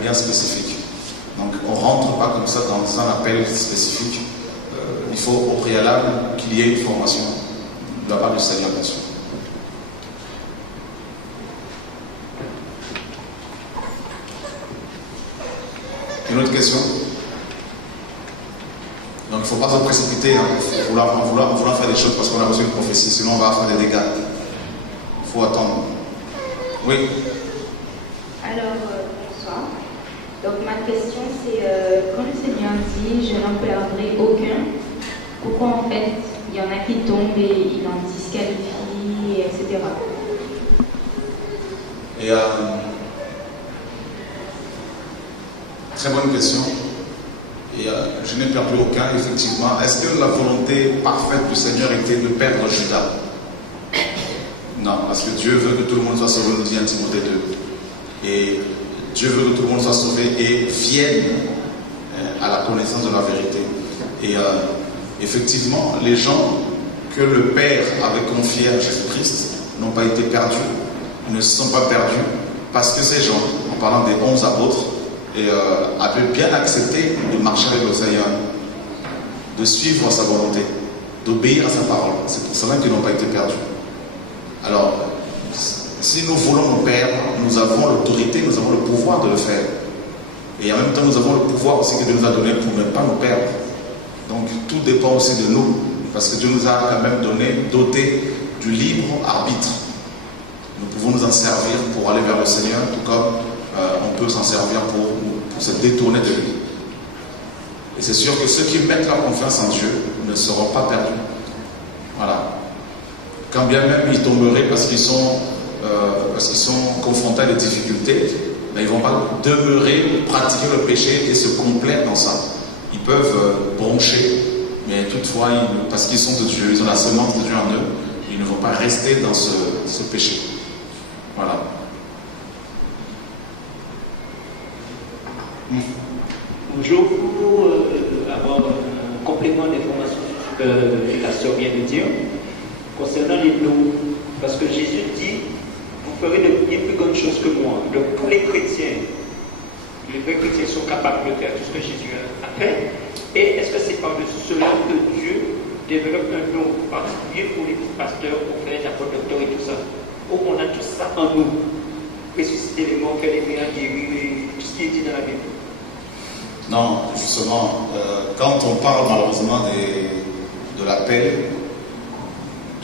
bien spécifique. Donc on ne rentre pas comme ça dans un appel spécifique. Il faut au préalable qu'il y ait une formation de la part du Seigneur, bien sûr. Une autre question? Donc il ne faut pas se précipiter, hein. Il faut vouloir faire des choses parce qu'on a reçu une prophétie, sinon on va faire des dégâts. Il faut attendre. Oui. Alors, bonsoir. Donc ma question c'est, quand le Seigneur dit « je n'en perdrai aucun », pourquoi en fait il y en a qui tombent et il en disqualifie, etc. Et très bonne question. Et je n'ai perdu aucun, effectivement. Est-ce que la volonté parfaite du Seigneur était de perdre Judas? Non, parce que Dieu veut que tout le monde soit sauvé, nous dit 1 Timothée 2. Et Dieu veut que tout le monde soit sauvé et vienne à la connaissance de la vérité. Et effectivement, les gens que le Père avait confiés à Jésus-Christ n'ont pas été perdus, ne se sont pas perdus, parce que ces gens, en parlant des 11 apôtres, avaient bien accepté de marcher avec le Seigneur, de suivre sa volonté, d'obéir à sa parole. C'est pour cela qu'ils n'ont pas été perdus. Alors, si nous voulons nous perdre, nous avons l'autorité, nous avons le pouvoir de le faire. Et en même temps, nous avons le pouvoir aussi que Dieu nous a donné pour ne pas nous perdre. Donc, tout dépend aussi de nous, parce que Dieu nous a quand même doté du libre arbitre. Nous pouvons nous en servir pour aller vers le Seigneur, tout comme on peut s'en servir pour se détourner de lui. Et c'est sûr que ceux qui mettent leur confiance en Dieu ne seront pas perdus. Voilà. Quand bien même ils tomberaient parce qu'ils sont confrontés à des difficultés, mais ils ne vont pas demeurer, pratiquer le péché et se complaire dans ça. Ils peuvent broncher, mais toutefois, parce qu'ils sont de Dieu, ils ont la semence de Dieu en eux, ils ne vont pas rester dans ce péché. Voilà. Bonjour, pour avoir un complément d'information sur ce que la sœur vient de dire, concernant les noms, parce que Jésus dit, vous ferez de bien plus grandes choses que moi. Donc pour les chrétiens, les vrais chrétiens sont capables de faire tout ce que Jésus a fait. Et est-ce que c'est par-dessus cela que Dieu développe un don particulier pour les pasteurs, pour faire la docteur et tout ça? Ou on a tout ça en nous? Ressusciter les morts, faire les miracles, guérir, tout ce qui est dit dans la Bible. Non, justement, quand on parle malheureusement de l'appel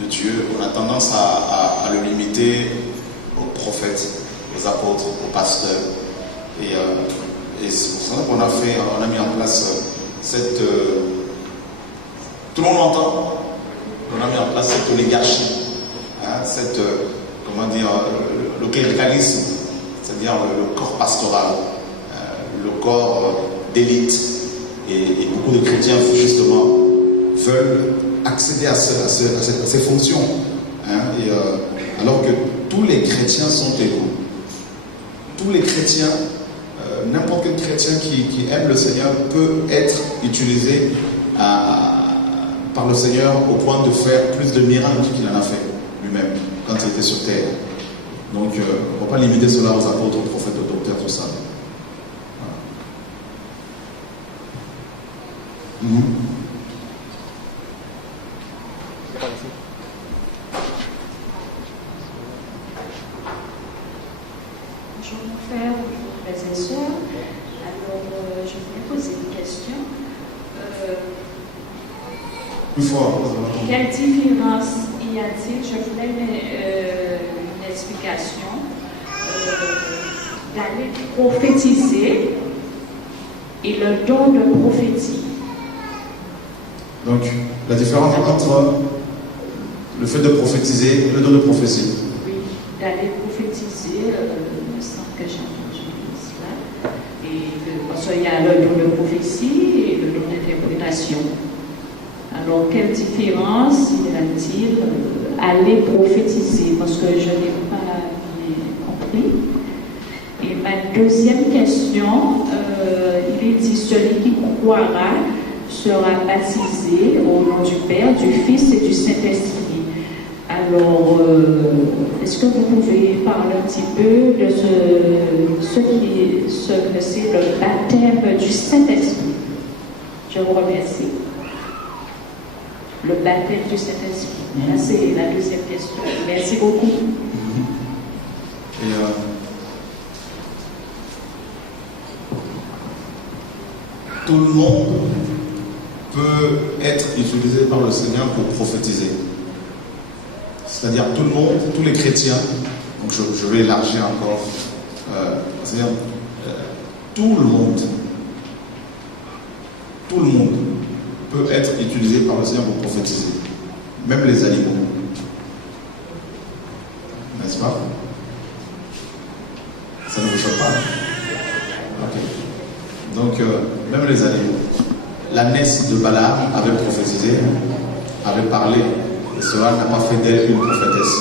de Dieu, on a tendance à le limiter aux prophètes, aux apôtres, aux pasteurs. Et c'est pour ça qu'on a mis en place cette... tout le monde entend? On a mis en place cette oligarchie, hein, comment dire, le cléricalisme, c'est-à-dire le corps pastoral, le corps d'élite. Et beaucoup de chrétiens, justement, veulent accéder à ces fonctions. Hein, alors que tous les chrétiens sont égaux. Tous les chrétiens, n'importe quel chrétien qui aime le Seigneur peut être utilisé par le Seigneur au point de faire plus de miracles qu'il en a fait lui-même quand il était sur terre. Donc, on ne va pas limiter cela aux apôtres, aux prophètes, aux docteurs, tout ça. Voilà. Bonjour mon frère, bonjour frères et sœurs. Alors, je voulais poser une question. Quelle différence y a-t-il? Je voulais une explication d'aller prophétiser et le don de prophétie. Donc, la différence entre le fait de prophétiser et le don de prophétie. Oui, d'aller prophétiser, il me semble que j'ai entendu cela. Parce qu'il y a le don de prophétie et le don d'interprétation. Alors, quelle différence y a-t-il aller prophétiser? Parce que je n'ai pas bien compris. Et ma deuxième question, il est dit, celui qui croira sera baptisé au nom du Père, du Fils et du Saint-Esprit. Alors, est-ce que vous pouvez parler un petit peu de ce que c'est le baptême du Saint-Esprit. Je vous remercie. Le baptême du Saint-Esprit. Là, c'est la deuxième question. Merci beaucoup. Et tout le monde peut être utilisé par le Seigneur pour prophétiser. C'est-à-dire tout le monde, tous les chrétiens, donc je vais élargir encore, c'est-à-dire tout le monde peut être utilisé par le Seigneur pour prophétiser, même les animaux, n'est-ce pas? Ça ne vous choque pas? Ok. Donc, même les animaux. L'ânesse de Balaam avait prophétisé, avait parlé, et cela n'a pas fait d'elle une prophétesse.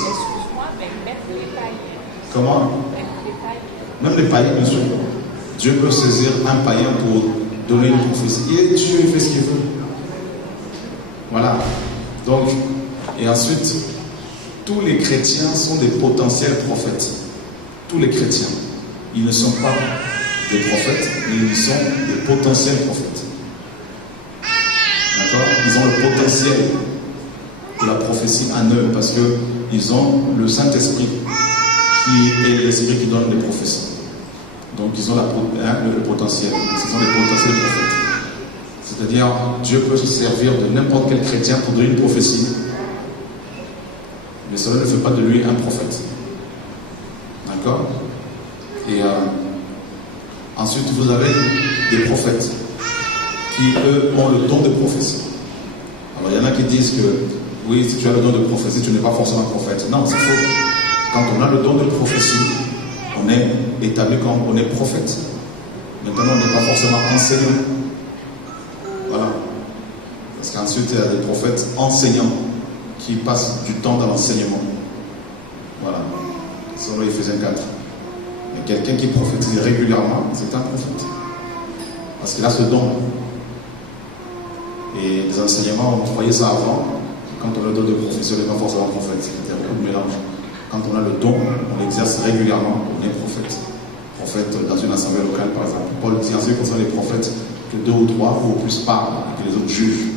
Comment? Même les païens, bien sûr. Dieu peut saisir un païen pour donner une prophétie. Et Dieu fait ce qu'il veut. Voilà. Donc, et ensuite, tous les chrétiens sont des potentiels prophètes. Tous les chrétiens. Ils ne sont pas des prophètes, mais ils sont des potentiels prophètes. D'accord? Ils ont le potentiel de la prophétie en eux parce qu'ils ont le Saint-Esprit qui est l'esprit qui donne les prophéties. Donc ils ont le potentiel. Ce sont les potentiels prophètes. C'est-à-dire, Dieu peut se servir de n'importe quel chrétien pour donner une prophétie, mais cela ne fait pas de lui un prophète. D'accord? Et ensuite, vous avez des prophètes qui, eux, ont le don de prophétie. Alors, il y en a qui disent que, oui, si tu as le don de prophétie, tu n'es pas forcément prophète. Non, c'est faux. Quand on a le don de prophétie, on est établi comme on est prophète. Maintenant, on n'est pas forcément enseignant. Voilà. Parce qu'ensuite, il y a des prophètes enseignants qui passent du temps dans l'enseignement. Voilà. Selon Éphésiens 4. Mais quelqu'un qui prophétise régulièrement, c'est un prophète. Parce qu'il a ce don. Et les enseignements, on croyait ça avant. Quand on a le don de prophétie, on n'est pas forcément prophète. C'est un peu de mélange. Quand on a le don, on l'exerce régulièrement, on est prophète. Prophète dans une assemblée locale, par exemple. Paul dit en ce qui concerne les prophètes que 2 ou 3 ou plus parlent, que les autres jugent.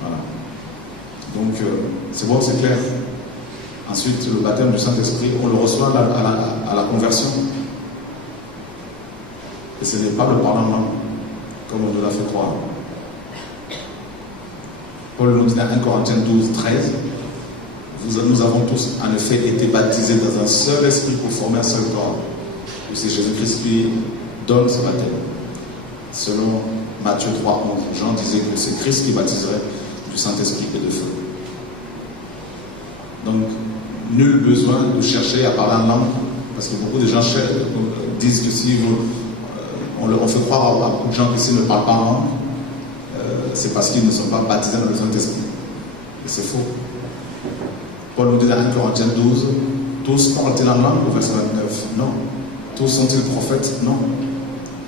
Voilà. Donc, c'est bon, c'est clair. Ensuite, le baptême du Saint-Esprit, on le reçoit à la conversion. Et ce n'est pas le parlement, comme on nous l'a fait croire. Paul nous dit dans 1 Corinthiens 12, 13, nous avons tous en effet été baptisés dans un seul esprit pour former un seul corps. Et c'est Jésus-Christ qui donne ce baptême. Selon Matthieu 3, 11, Jean disait que c'est Christ qui baptiserait du Saint-Esprit et de feu. Donc, nul besoin de chercher à parler en langue, parce que beaucoup de gens disent que si on fait croire à beaucoup de gens que s'ils ne parlent pas en langue, c'est parce qu'ils ne sont pas baptisés dans le Saint-Esprit. Et c'est faux. Paul nous dit dans 1 Corinthiens 12, tous parlent-ils en langue au verset 29? Non. Tous sont-ils prophètes? Non.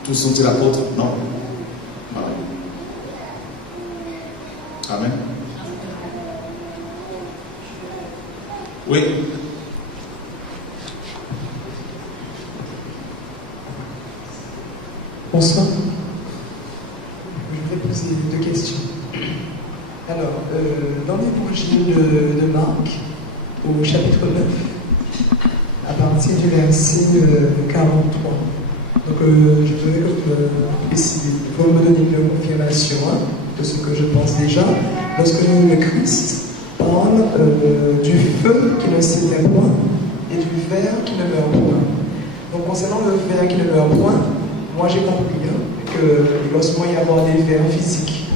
Tous sont-ils apôtres? Non. Voilà. Amen. Oui. Bonsoir. Je voudrais poser 2 questions. Alors, dans l'évangile de Marc, au chapitre 9, à partir du verset 43, donc je voudrais que vous me donniez une confirmation de ce que je pense déjà. Lorsque le Christ parle du feu qui ne s'éteint point et du ver qui ne meurt point. Donc concernant le ver qui ne meurt point, moi j'ai compris que lorsqu'il va y avoir des vers physiques.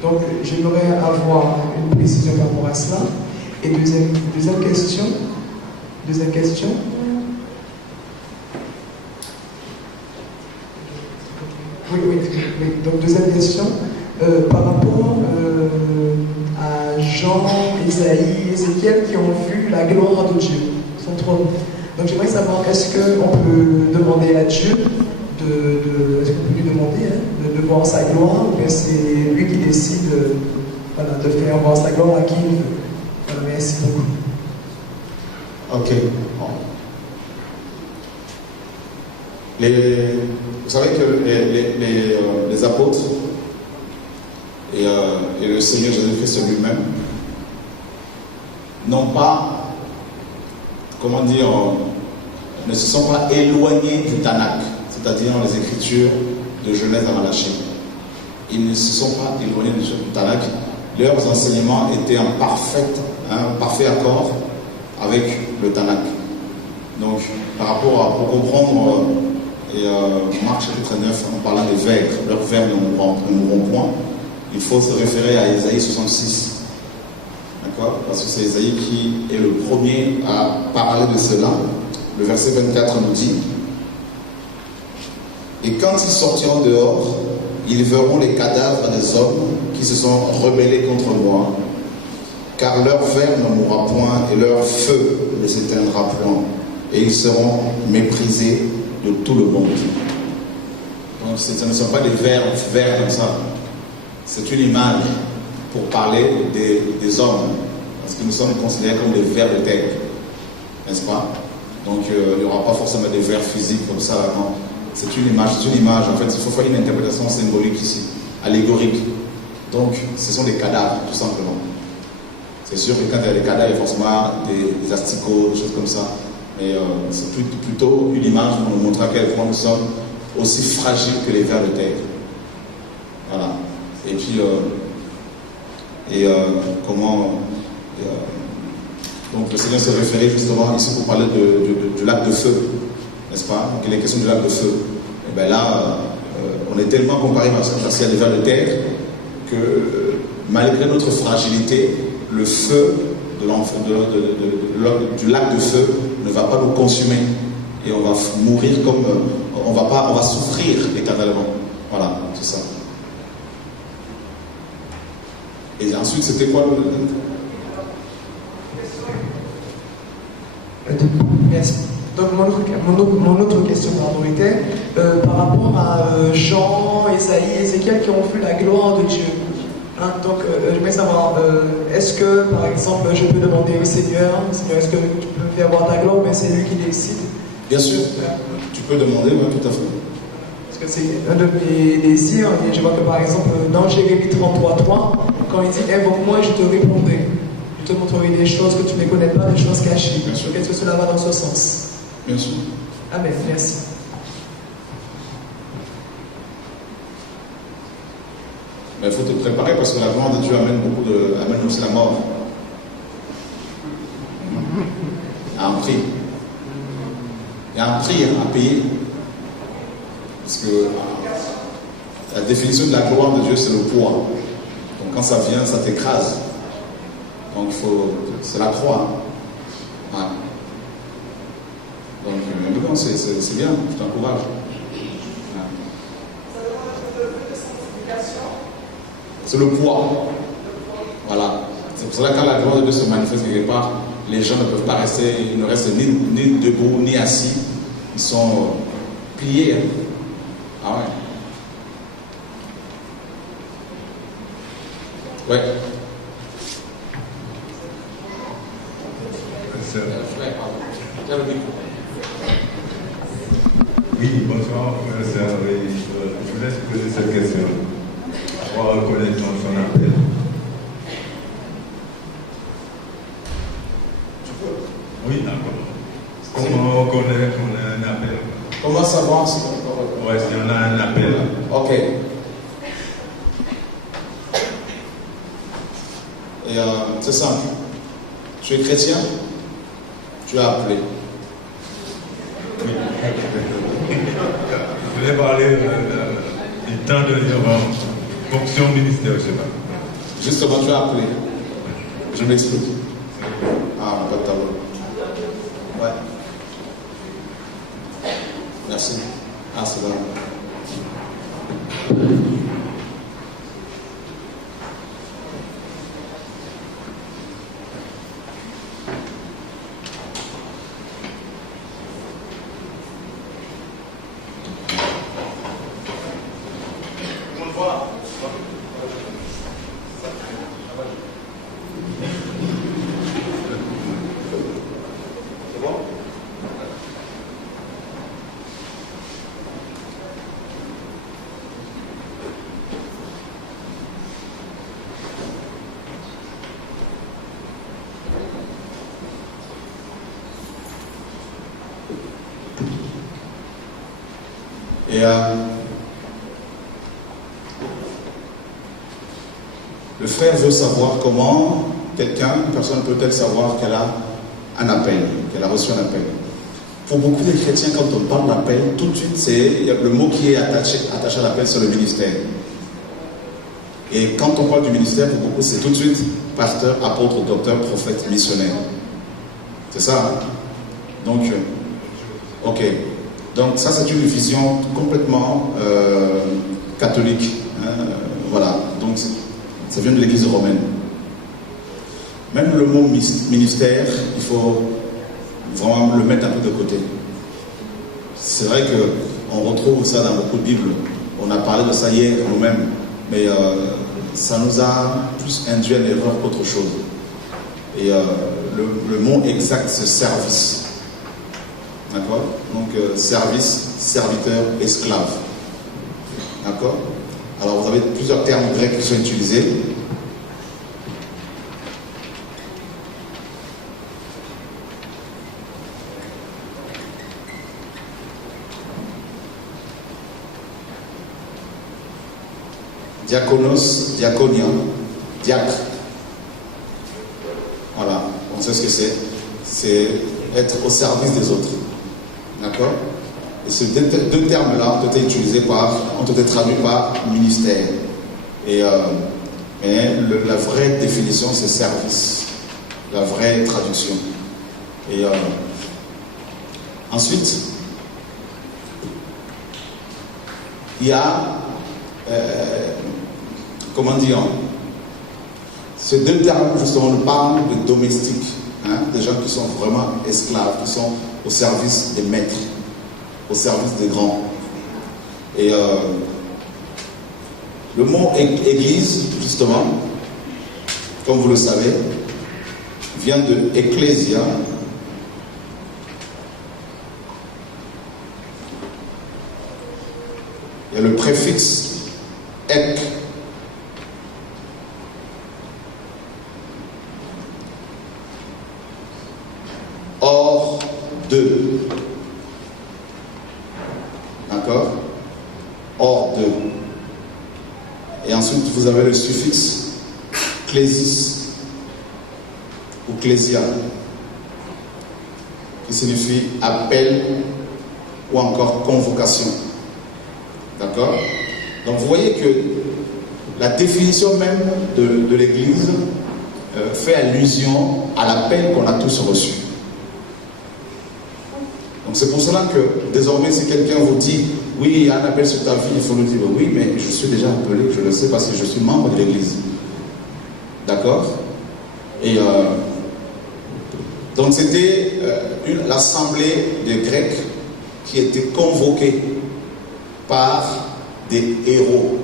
Donc j'aimerais avoir une précision par rapport à cela. Et deuxième question. Oui. Donc deuxième question, par rapport à Jean, Isaïe, Ézéchiel qui ont vu la gloire de Dieu, son trône. Donc j'aimerais savoir, est-ce qu'on peut demander à Dieu est-ce qu'on peut lui demander de voir sa gloire, ou bien c'est lui qui décide de faire voir sa gloire à qui il veut? Voilà, merci beaucoup. Ok. Vous savez que les apôtres et le Seigneur Jésus-Christ lui-même n'ont pas, comment dire, ne se sont pas éloignés du Tanakh, c'est-à-dire les Écritures de Genèse à Malachie. Ils ne se sont pas éloignés du Tanakh. Leurs enseignements étaient en parfait accord avec le Tanakh. Donc, pour comprendre Marc chapitre 9, en parlant des vers, leurs vers ne mourront point, il faut se référer à Ésaïe 66. D'accord? Parce que c'est Ésaïe qui est le premier à parler de cela. Le verset 24 nous dit: et quand ils sortiront dehors, ils verront les cadavres des hommes qui se sont rebellés contre moi, car leur fer ne mourra point et leur feu ne s'éteindra point, et ils seront méprisés de tout le monde. Donc ce ne sont pas des vers comme ça. C'est une image pour parler des hommes, parce que nous sommes considérés comme des vers de terre, n'est-ce pas? Donc il n'y aura pas forcément des vers physiques comme ça, non. C'est une image, en fait, il faut faire une interprétation symbolique ici, allégorique. Donc ce sont des cadavres, tout simplement. C'est sûr que quand il y a des cadavres, il y a forcément des asticots, des choses comme ça. Mais c'est plutôt une image pour nous montrer à quel point nous sommes aussi fragiles que les vers de terre. Voilà. Et puis, donc le Seigneur s'est référé justement ici pour parler du lac de feu, n'est-ce pas? Donc il est question du lac de feu. Et bien là, on est tellement comparé parce qu'il y a des vers de terre que malgré notre fragilité, le feu du lac de feu ne va pas nous consumer et on va mourir comme on va souffrir éternellement. Voilà, c'est ça. Et ensuite, c'était quoi le... Merci. Donc mon autre question était par rapport à Jean, Esaïe, Ézéchiel qui ont vu la gloire de Dieu. Hein, donc j'aimerais savoir, est-ce que par exemple je peux demander au Seigneur, est-ce que tu peux me faire voir ta gloire, mais c'est lui qui décide? Bien sûr, tu peux demander, oui, tout à fait. Parce que c'est un de mes désirs, et je vois que par exemple dans Jérémie 33:3, quand il dit invoque-moi, je te répondrai. Je te montrerai des choses que tu ne connais pas, des choses cachées. Bien sûr. Est-ce que cela va dans ce sens? Bien sûr. Amen, merci. Mais il faut te préparer parce que la gloire de Dieu amène aussi la mort. À un prix. Il y a un prix à payer. Parce que la définition de la gloire de Dieu, c'est le poids. Donc quand ça vient, ça t'écrase. Donc c'est la croix. Ouais. Donc non, c'est bien, je t'encourage. C'est le poids. Voilà. C'est pour cela que quand la gloire de Dieu se manifeste quelque part, les gens ne peuvent pas rester, ils ne restent ni debout, ni assis. Ils sont pliés. Ah ouais. Ouais. Oui, bonsoir, frère. Je voulais te poser cette question. Pour reconnaître son appel. Oui, d'accord. Comment reconnaître qu'on a un appel? Comment savoir si on a un appel? Ok. Et c'est simple. Tu es chrétien? Tu as appelé. Oui. Je voulais parler du temps de fonction ministère, je ne sais pas. Justement, tu as appelé. Je m'explique. Ah, on n'a pas de tableau. Ouais. Merci. Ah, c'est bon. Et le frère veut savoir comment une personne peut-elle savoir qu'elle a un appel, qu'elle a reçu un appel. Pour beaucoup de chrétiens, quand on parle d'appel, tout de suite, le mot qui est attaché à l'appel, c'est le ministère. Et quand on parle du ministère, pour beaucoup, c'est tout de suite pasteur, apôtre, docteur, prophète, missionnaire. C'est ça, hein? Donc, ok. Donc ça, c'est une vision complètement catholique. Hein? Voilà. Donc, ça vient de l'église romaine. Même le mot ministère, il faut vraiment le mettre un peu de côté. C'est vrai qu'on retrouve ça dans beaucoup de Bibles. On a parlé de ça hier nous-mêmes. Mais ça nous a plus induit en erreur qu'autre chose. Et le mot exact, c'est service. D'accord? Donc, service, serviteur, esclave. D'accord? Alors, vous avez plusieurs termes grecs qui sont utilisés. Diakonos, diaconia, diacre. Voilà, on sait ce que c'est. C'est être au service des autres. D'accord? Et ces deux termes-là ont été utilisés ont été traduits par ministère. Et mais la vraie définition, c'est service. La vraie traduction. Et ensuite, il y a comment dire, ces deux termes, justement, on parle de domestiques, hein, des gens qui sont vraiment esclaves, qui sont au service des maîtres, au service des grands. Et le mot église, justement, comme vous le savez, vient de ecclésia. Il y a le préfixe ek. Hors de. D'accord? Hors de. Et ensuite, vous avez le suffixe clésis ou clésia, qui signifie appel ou encore convocation. D'accord? Donc vous voyez que la définition même de l'Église fait allusion à l'appel qu'on a tous reçu. Donc c'est pour cela que désormais si quelqu'un vous dit oui, il y a un appel sur ta vie, il faut lui dire oui, mais je suis déjà appelé, je le sais parce que je suis membre de l'Église. D'accord? Et donc c'était l'assemblée des Grecs qui était convoquée par des héros,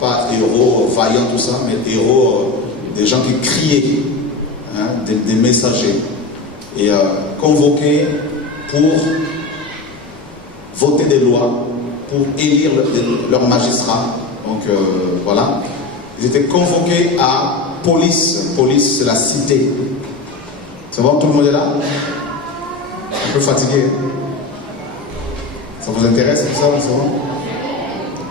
pas héros vaillants tout ça, mais héros, des gens qui criaient, hein, des messagers, et convoqués pour voter des lois, pour élire leurs magistrats. Donc voilà, ils étaient convoqués à police. Police, c'est la cité. C'est bon, tout le monde est là? Un peu fatigué? Ça vous intéresse tout ça, c'est bon?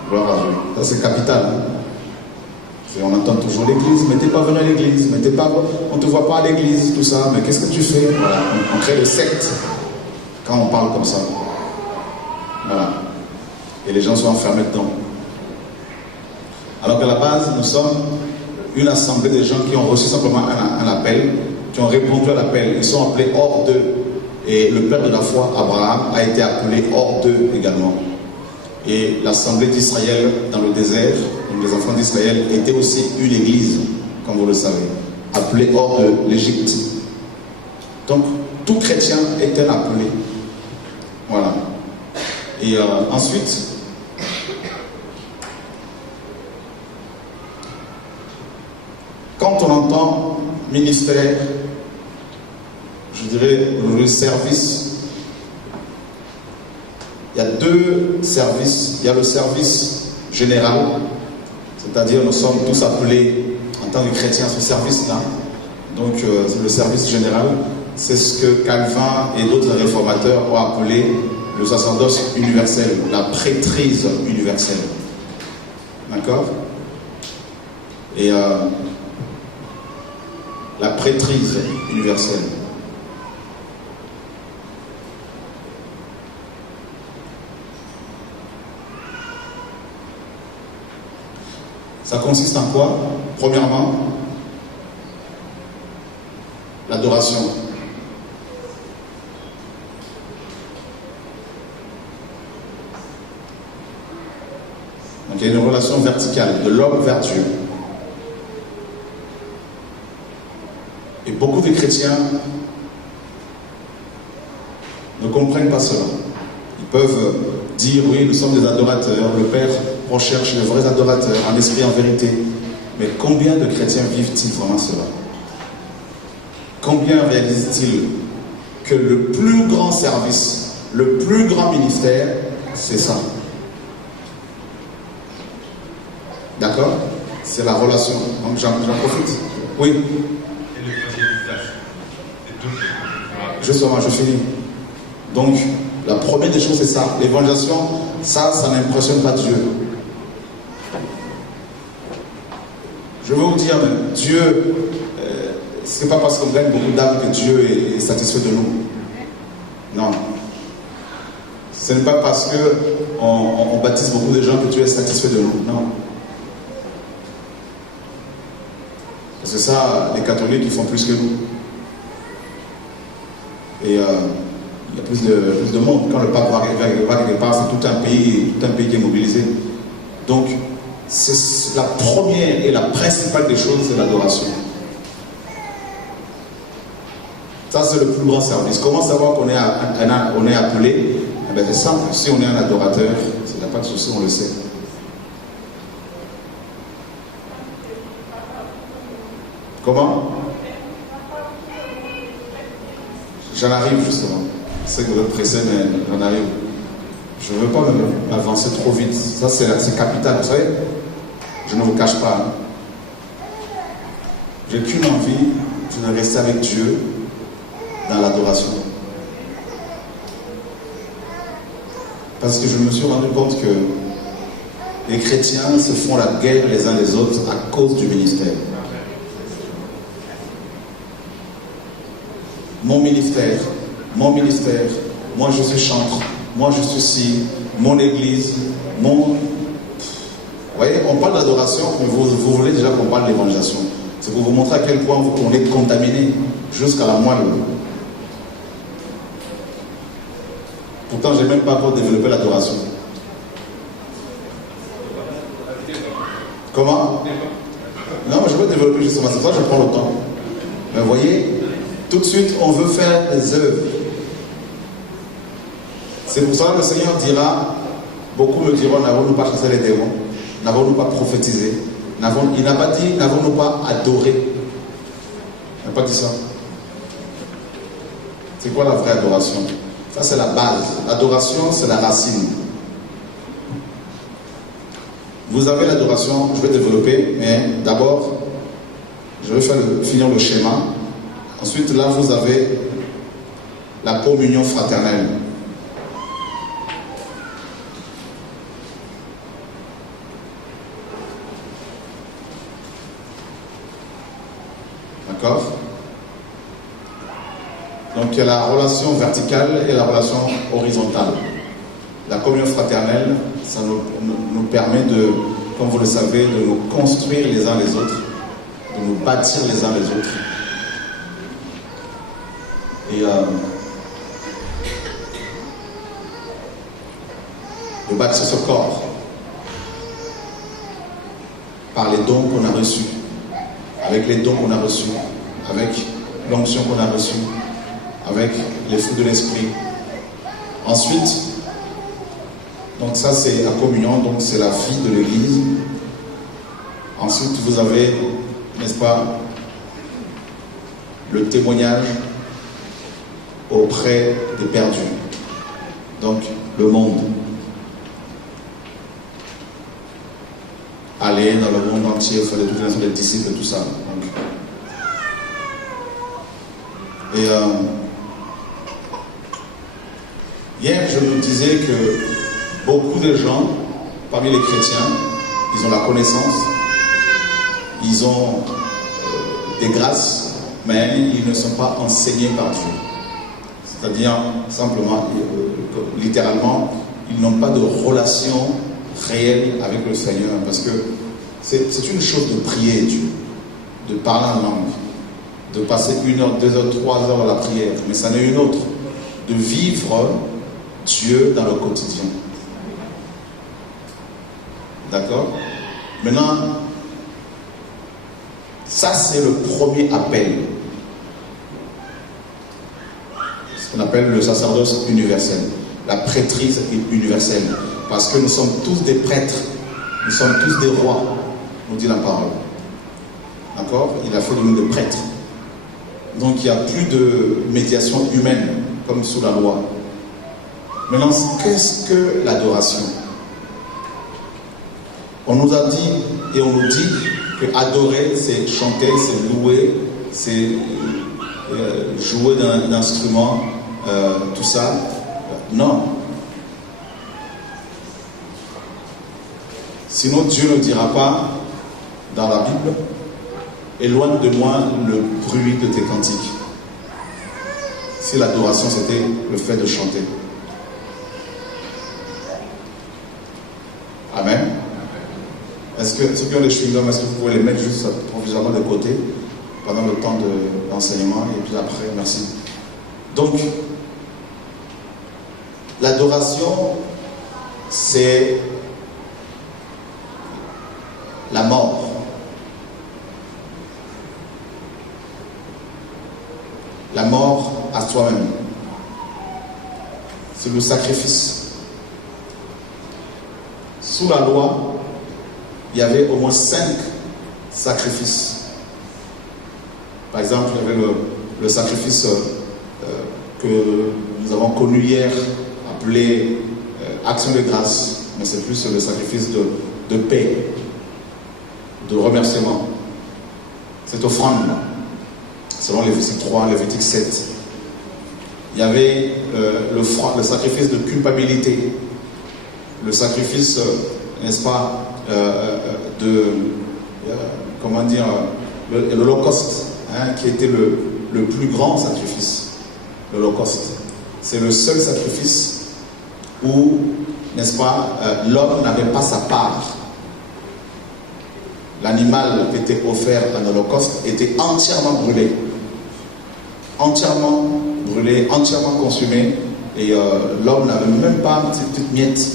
Gloire à Dieu. Ça c'est capital. Hein? On entend toujours l'église, mais t'es pas venu à l'église, mais on ne te voit pas à l'église, tout ça, mais qu'est-ce que tu fais? Voilà. On crée des sectes quand on parle comme ça. Voilà. Et les gens sont enfermés dedans. Alors qu'à la base, nous sommes une assemblée de gens qui ont reçu simplement un appel, qui ont répondu à l'appel. Ils sont appelés hors d'eux. Et le père de la foi, Abraham, a été appelé hors d'eux également. Et l'assemblée d'Israël dans le désert, donc les enfants d'Israël, était aussi une église, comme vous le savez, appelée hors de l'Égypte. Donc, tout chrétien était appelé. Voilà. Et ensuite, quand on entend ministère, je dirais le service, il y a deux services. Il y a le service général, c'est-à-dire nous sommes tous appelés en tant que chrétiens à ce service-là. Donc le service général, c'est ce que Calvin et d'autres réformateurs ont appelé le sacerdoce universel, la prêtrise universelle. D'accord? Et la prêtrise universelle. Ça consiste en quoi? Premièrement, l'adoration. Donc il y a une relation verticale de l'homme vers Dieu. Et beaucoup de chrétiens ne comprennent pas cela. Ils peuvent dire, oui, nous sommes des adorateurs, le Père recherche les vrais adorateurs, en esprit, en vérité. Mais combien de chrétiens vivent-ils vraiment cela? Combien réalisent-ils que le plus grand service, le plus grand ministère, c'est ça? D'accord? C'est la relation. Donc j'en profite. Oui. Et l'évangélisation. Justement, je finis. Donc, la première des choses, c'est ça. L'évangélisation, ça n'impressionne pas Dieu. Je veux vous dire, Dieu, c'est pas parce qu'on gagne beaucoup d'âmes que Dieu est satisfait de nous. Non. Ce n'est pas parce qu'on baptise beaucoup de gens que Dieu est satisfait de nous. Non. Parce que ça, les catholiques, ils font plus que nous. Et il y a plus de monde. Quand le pape va quelque part, c'est tout un pays qui est mobilisé. Donc, c'est la première et la principale des choses, c'est l'adoration. Ça, c'est le plus grand service. Comment savoir qu'on est appelé? Eh bien, c'est simple. Si on est un adorateur, il n'y a pas de souci, on le sait. Comment? J'en arrive justement. C'est que vous êtes pressé, mais j'en arrive. Je ne veux pas m'avancer trop vite. Ça, c'est capital, vous savez. Je ne vous cache pas. Hein. J'ai qu'une envie, c'est de rester avec Dieu dans l'adoration. Parce que je me suis rendu compte que les chrétiens se font la guerre les uns les autres à cause du ministère. Mon ministère, moi je suis chantre, moi je suis ci, mon église, Vous voyez, on parle d'adoration, mais vous voulez déjà qu'on parle d'évangélisation. C'est pour vous montrer à quel point on est contaminé jusqu'à la moelle. Pourtant, je n'ai même pas encore développé l'adoration. Comment? Non, mais je veux développer justement, c'est ça que je prends le temps. Mais vous voyez, tout de suite, on veut faire des œuvres. C'est pour ça que le Seigneur dira, beaucoup me diront, n'avons-nous pas chassé les démons? N'avons-nous pas prophétisé? Il n'a pas dit, n'avons-nous pas adoré? Il n'a pas dit ça. C'est quoi la vraie adoration? Ça, c'est la base. L'adoration, c'est la racine. Vous avez l'adoration, je vais développer, mais d'abord, je vais finir le schéma. Ensuite, là, vous avez la communion fraternelle. D'accord? Donc, il y a la relation verticale et la relation horizontale. La communion fraternelle, ça nous permet de, comme vous le savez, de nous construire les uns les autres, de nous bâtir les uns les autres. Et de bâtir ce corps par les dons qu'on a reçus, avec les dons qu'on a reçus, avec l'onction qu'on a reçue, avec les fruits de l'esprit. Ensuite, donc ça c'est la communion, donc c'est la vie de l'Église. Ensuite vous avez, n'est-ce pas, le témoignage auprès des perdus. Donc le monde. Aller dans le monde entier, faire de toutes les nations des disciples et tout ça. Donc, il y Hier, je nous disais que beaucoup de gens, parmi les chrétiens, ils ont la connaissance, ils ont des grâces, mais ils ne sont pas enseignés par Dieu. C'est-à-dire, simplement, littéralement, ils n'ont pas de relation réelle avec le Seigneur, parce que c'est une chose de prier Dieu, de parler en langue, de passer 1 heure, 2 heures, 3 heures à la prière, mais ça n'est une autre, de vivre Dieu dans le quotidien. D'accord? Maintenant, ça c'est le premier appel. Ce qu'on appelle le sacerdoce universel, la prêtrise universelle. Parce que nous sommes tous des prêtres, nous sommes tous des rois, nous dit la parole. D'accord? Il a fait de nous des prêtres. Donc il n'y a plus de médiation humaine comme sous la loi. Maintenant, qu'est-ce que l'adoration? On nous a dit et on nous dit que adorer, c'est chanter, c'est louer, c'est jouer d'un instrument, tout ça. Non. Sinon, Dieu ne dira pas dans la Bible, éloigne de moi le bruit de tes cantiques. Si l'adoration c'était le fait de chanter. Amen. Est-ce que ceux qui ont les chewing-gums, est-ce que vous pouvez les mettre juste provisoirement de côté pendant le temps d'enseignement et puis après, merci. Donc, l'adoration, c'est la mort. La mort à soi-même. C'est le sacrifice. Sous la loi, il y avait au moins 5 sacrifices. Par exemple, il y avait le sacrifice que nous avons connu hier, appelé action de grâce, mais c'est plus le sacrifice de paix, de remerciement. Cette offrande, selon Lévitique 3, Lévitique 7. Il y avait le sacrifice de culpabilité, le sacrifice, n'est-ce pas, comment dire, l'Holocauste, hein, qui était le plus grand sacrifice, l'Holocauste. C'est le seul sacrifice où, n'est-ce pas, l'homme n'avait pas sa part. L'animal qui était offert en Holocauste était entièrement brûlé. Entièrement brûlé, entièrement consumé. Et l'homme n'avait même pas une petite miette.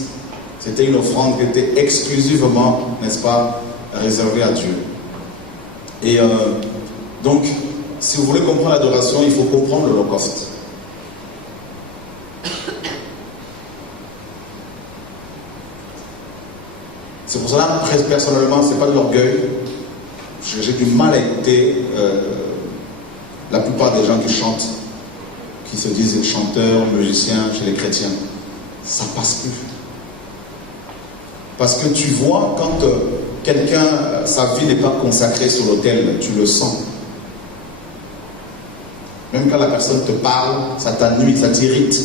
C'était une offrande qui était exclusivement, n'est-ce pas, réservée à Dieu. Et donc, si vous voulez comprendre l'adoration, il faut comprendre l'Holocauste. C'est pour cela, personnellement, ce n'est pas de l'orgueil. J'ai du mal à écouter la plupart des gens qui chantent, qui se disent chanteurs, musiciens chez les chrétiens. Ça passe plus. Parce que tu vois, quand quelqu'un, sa vie n'est pas consacrée sur l'autel, tu le sens. Même quand la personne te parle, ça t'ennuie, ça t'irrite.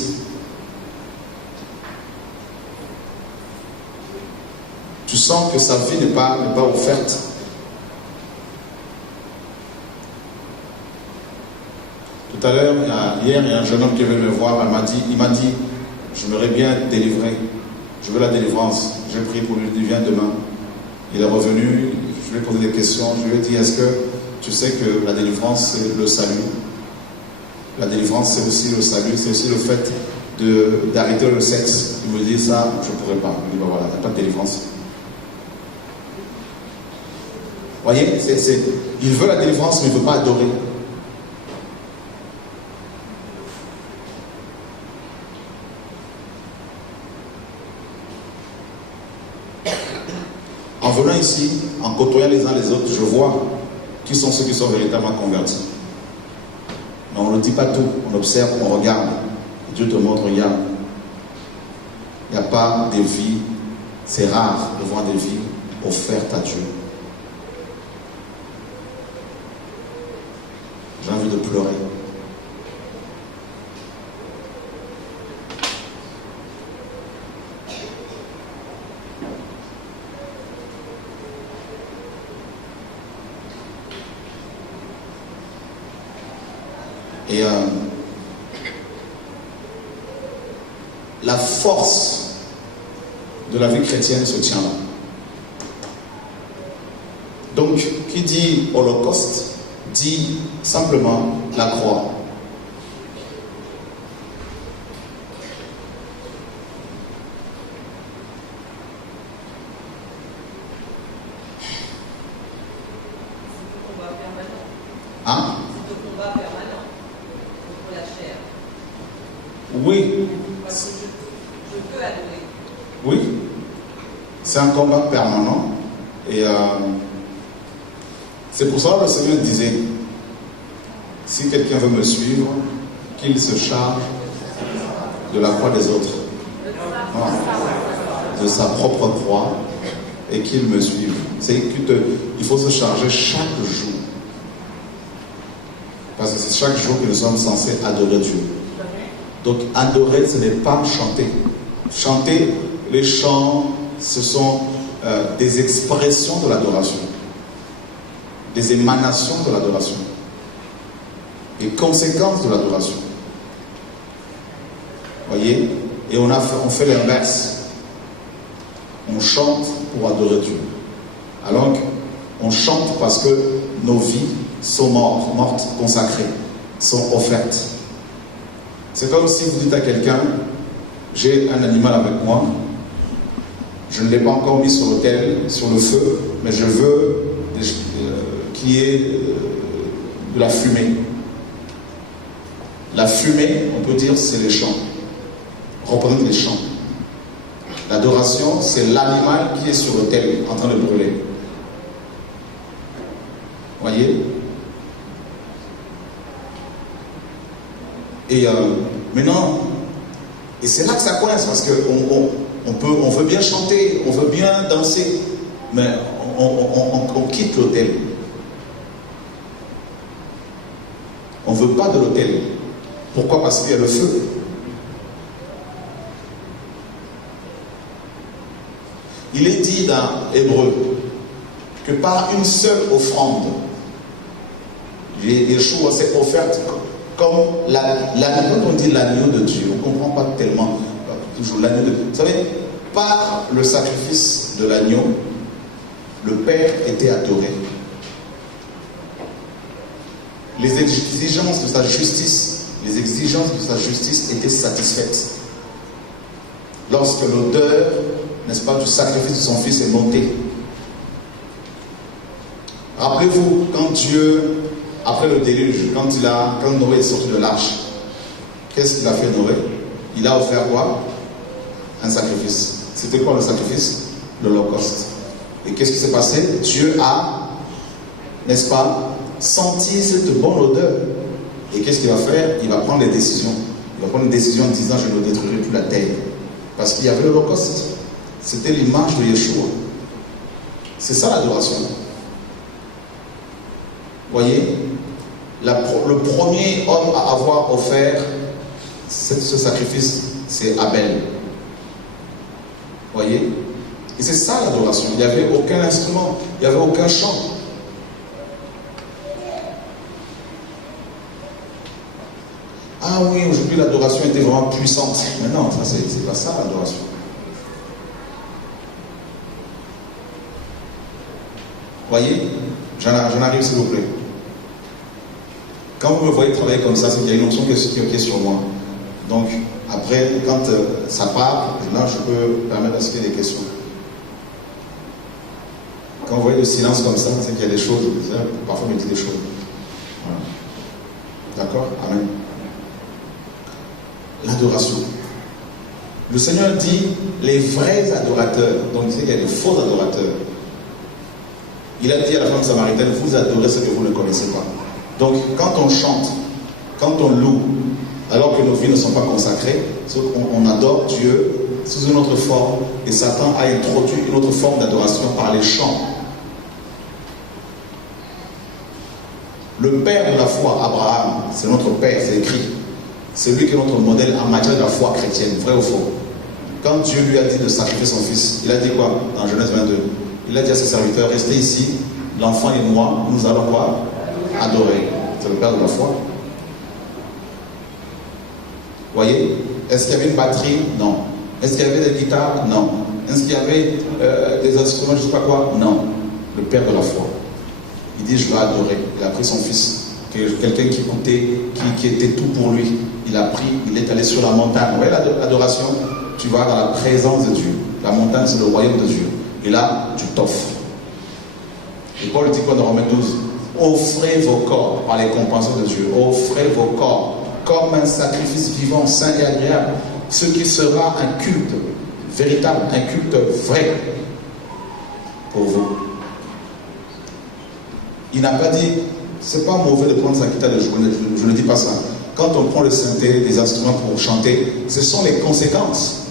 Tu sens que sa vie n'est pas offerte. Tout à l'heure, hier, il y a un jeune homme qui est venu me voir, il m'a dit, j'aimerais bien être délivré. Je veux la délivrance. J'ai prié pour lui, il vient demain. Il est revenu, je lui ai posé des questions, je lui ai dit, est-ce que tu sais que la délivrance, c'est le salut? La délivrance, c'est aussi le salut, c'est aussi le fait d'arrêter le sexe. Il me dit ça, je ne pourrais pas. Il me dit, ben voilà, il n'y a pas de délivrance. Vous voyez, il veut la délivrance, mais il ne veut pas adorer. En venant ici, en côtoyant les uns les autres, je vois qui sont ceux qui sont véritablement convertis. Mais on ne dit pas tout, on observe, on regarde. Dieu te montre, regarde. Il n'y a pas de vie, c'est rare de voir des vies offertes à Dieu. J'ai envie de pleurer. Et la force de la vie chrétienne se tient là. Donc, qui dit Holocauste, dit simplement la croix. Hein? C'est un combat permanent contre la chair. Oui. Parce que je peux adorer. Oui. C'est un combat permanent. Et c'est pour ça que le Seigneur disait, si quelqu'un veut me suivre, qu'il se charge de la croix des autres. Non, de sa propre croix, et qu'il me suive. Il faut se charger chaque jour. Parce que c'est chaque jour que nous sommes censés adorer Dieu. Donc adorer, ce n'est pas chanter. Chanter, les chants, ce sont des expressions de l'adoration. Des émanations de l'adoration. Des conséquences de l'adoration. Voyez? Et on fait l'inverse. On chante pour adorer Dieu. Alors on chante parce que nos vies sont mortes, consacrées, sont offertes. C'est comme si vous dites à quelqu'un, j'ai un animal avec moi, je ne l'ai pas encore mis sur l'autel, sur le feu, mais je veux qu'il y ait de la fumée. La fumée, on peut dire, c'est les chants. Représente les chants. L'adoration, c'est l'animal qui est sur l'autel, en train de brûler. Voyez? Et maintenant, et c'est là que ça coince, parce qu'on veut bien chanter, on veut bien danser, mais on quitte l'autel. On ne veut pas de l'autel. Pourquoi? Parce qu'il y a le feu. Il est dit dans Hébreu que par une seule offrande, Yeshua s'est offerte comme l'agneau, on dit l'agneau de Dieu. On ne comprend pas tellement toujours l'agneau de Dieu. Vous savez, par le sacrifice de l'agneau, le Père était adoré. Les exigences de sa justice, étaient satisfaites. Lorsque l'odeur, n'est-ce pas, du sacrifice de son fils est montée. Rappelez-vous, quand Dieu, après le déluge, quand Noé est sorti de l'arche, qu'est-ce qu'il a fait Noé? Il a offert quoi? Un sacrifice. C'était quoi le sacrifice? L'Holocauste. Et qu'est-ce qui s'est passé? Dieu a, n'est-ce pas, senti cette bonne odeur. Et qu'est-ce qu'il va faire? Il va prendre des décisions. Il va prendre une décision en disant, je ne détruirai plus la terre. Parce qu'il y avait l'Holocauste. C'était l'image de Yeshua. C'est ça l'adoration. Voyez, le premier homme à avoir offert ce sacrifice, c'est Abel. Voyez, et c'est ça l'adoration. Il n'y avait aucun instrument, il n'y avait aucun chant. Ah oui, aujourd'hui l'adoration était vraiment puissante. Mais non, ça c'est pas ça l'adoration. Voyez, j'en arrive s'il vous plaît. Quand vous me voyez travailler comme ça, c'est qu'il y a une notion qui est sur moi. Donc, après, quand ça part, là, je peux permettre de se faire des questions. Quand vous voyez le silence comme ça, c'est qu'il y a des choses. Parfois, on me dit des choses. Voilà. D'accord? Amen. L'adoration. Le Seigneur dit les vrais adorateurs. Donc, il sait qu'il y a des faux adorateurs. Il a dit à la femme samaritaine, vous adorez ce que vous ne connaissez pas. Donc, quand on chante, quand on loue, alors que nos vies ne sont pas consacrées, on adore Dieu sous une autre forme, et Satan a introduit une autre forme d'adoration par les chants. Le père de la foi, Abraham, c'est notre père, c'est écrit. C'est lui qui est notre modèle en matière de la foi chrétienne, vrai ou faux? Quand Dieu lui a dit de sacrifier son fils, il a dit quoi dans Genèse 22? Il a dit à ses serviteurs, restez ici, l'enfant et moi, nous allons quoi? Adorer. C'est le père de la foi. Voyez? Est-ce qu'il y avait une batterie? Non. Est-ce qu'il y avait des guitares? Non. Est-ce qu'il y avait des instruments, je ne sais pas quoi? Non. Le Père de la foi. Il dit, je vais adorer. Il a pris son fils, quelqu'un qui écoutait, qui était tout pour lui. Il a pris, il est allé sur la montagne. Vous voyez l'adoration? Tu vas dans la présence de Dieu. La montagne, c'est le royaume de Dieu. Et là, tu t'offres. Et Paul dit quoi dans Romains 12? Offrez vos corps par les compassions de Dieu. Offrez vos corps comme un sacrifice vivant, saint et agréable. Ce qui sera un culte véritable, un culte vrai pour vous. Il n'a pas dit, c'est pas mauvais de prendre sa guitare de jouer, je ne dis pas ça. Quand on prend le synthé, des instruments pour chanter, ce sont les conséquences.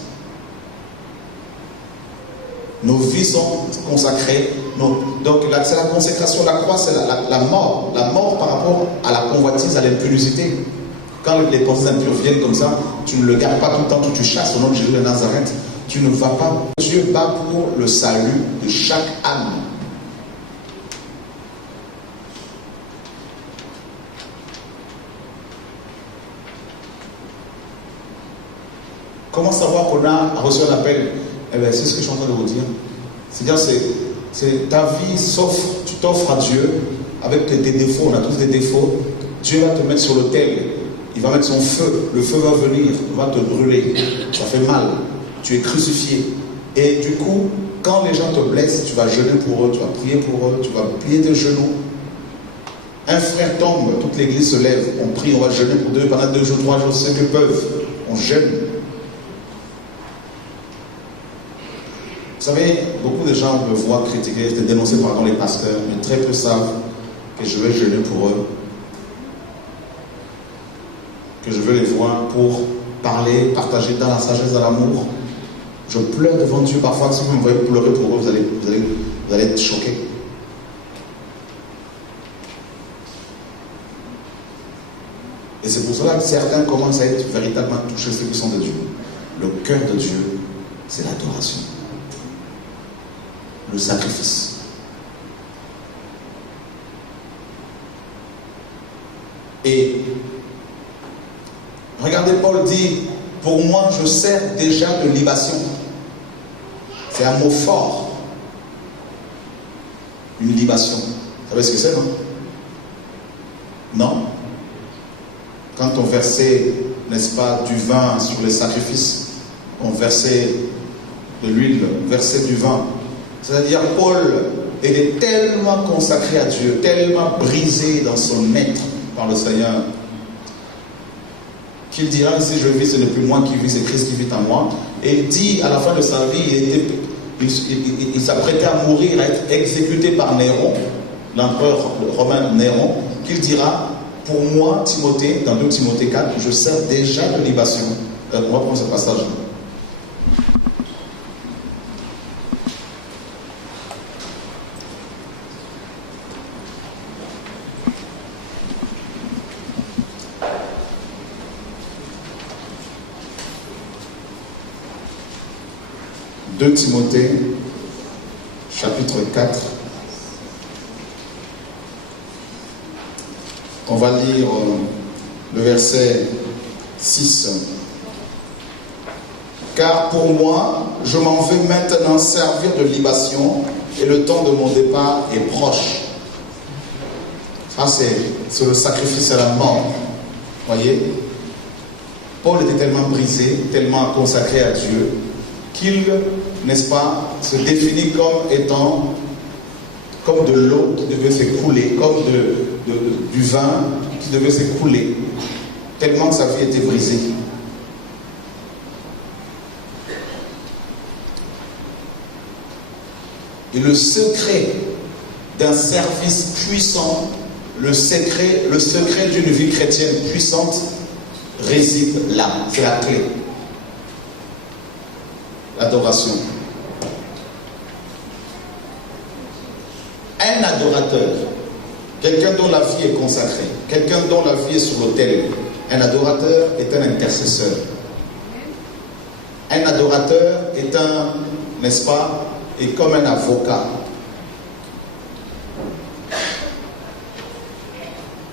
Nos vies sont consacrées. Donc c'est la consécration, la croix, c'est la mort. La mort par rapport à la convoitise, à l'impudicité. Quand les pensées impures viennent comme ça, tu ne le gardes pas tout le temps, tu chasses au nom de Jésus de Nazareth. Tu ne vas pas. Dieu bat pour le salut de chaque âme. Comment savoir qu'on a reçu un appel? Eh bien, c'est ce que je suis en train de vous dire. C'est-à-dire, c'est ta vie s'offre, tu t'offres à Dieu avec tes défauts, on a tous des défauts. Dieu va te mettre sur l'autel, il va mettre son feu, le feu va venir, il va te brûler, ça fait mal, tu es crucifié. Et du coup, quand les gens te blessent, tu vas jeûner pour eux, tu vas prier pour eux, tu vas plier tes genoux. Un frère tombe, toute l'église se lève, on prie, on va jeûner pour deux, pendant 2 jours, 3 jours, ceux que peuvent, on jeûne. Vous savez, beaucoup de gens me voient critiquer, dénoncer pardon les pasteurs, mais très peu savent que je vais jeûner pour eux, que je veux les voir pour parler, partager dans la sagesse, dans l'amour. Je pleure devant Dieu parfois. Si vous me voyez pleurer pour eux, vous allez être choqués. Et c'est pour cela que certains commencent à être véritablement touchés, ceux qui sont de Dieu. Le cœur de Dieu, c'est l'adoration. Le sacrifice. Et regardez, Paul dit, pour moi je sers déjà de libation. C'est un mot fort. Une libation. Vous savez ce que c'est, non? Non? Quand on versait, n'est-ce pas, du vin sur les sacrifices, on versait de l'huile, on versait du vin. C'est-à-dire, Paul était tellement consacré à Dieu, tellement brisé dans son être par le Seigneur, qu'il dira, si je vis, ce n'est plus moi qui vis, c'est Christ qui vit en moi. Et il dit, à la fin de sa vie, il s'apprêtait à mourir, à être exécuté par Néron, l'empereur romain Néron, qu'il dira, pour moi, Timothée, dans 2 Timothée 4, je sers déjà de libation. On va prendre ce passage-là. « 2 Timothée, chapitre 4. On va lire le verset 6. « Car pour moi, je m'en vais maintenant servir de libation, et le temps de mon départ est proche. » Ça, c'est le sacrifice à la mort. Voyez, Paul était tellement brisé, tellement consacré à Dieu, qu'il, n'est-ce pas, se définit comme étant comme de l'eau qui devait s'écouler, comme du vin qui devait s'écouler, tellement que sa vie était brisée. Et le secret d'un service puissant, le secret d'une vie chrétienne puissante réside là, c'est la clé. L'adoration. Un adorateur, quelqu'un dont la vie est consacrée, quelqu'un dont la vie est sur l'autel, un adorateur est un intercesseur. Un adorateur est un, n'est-ce pas, est comme un avocat.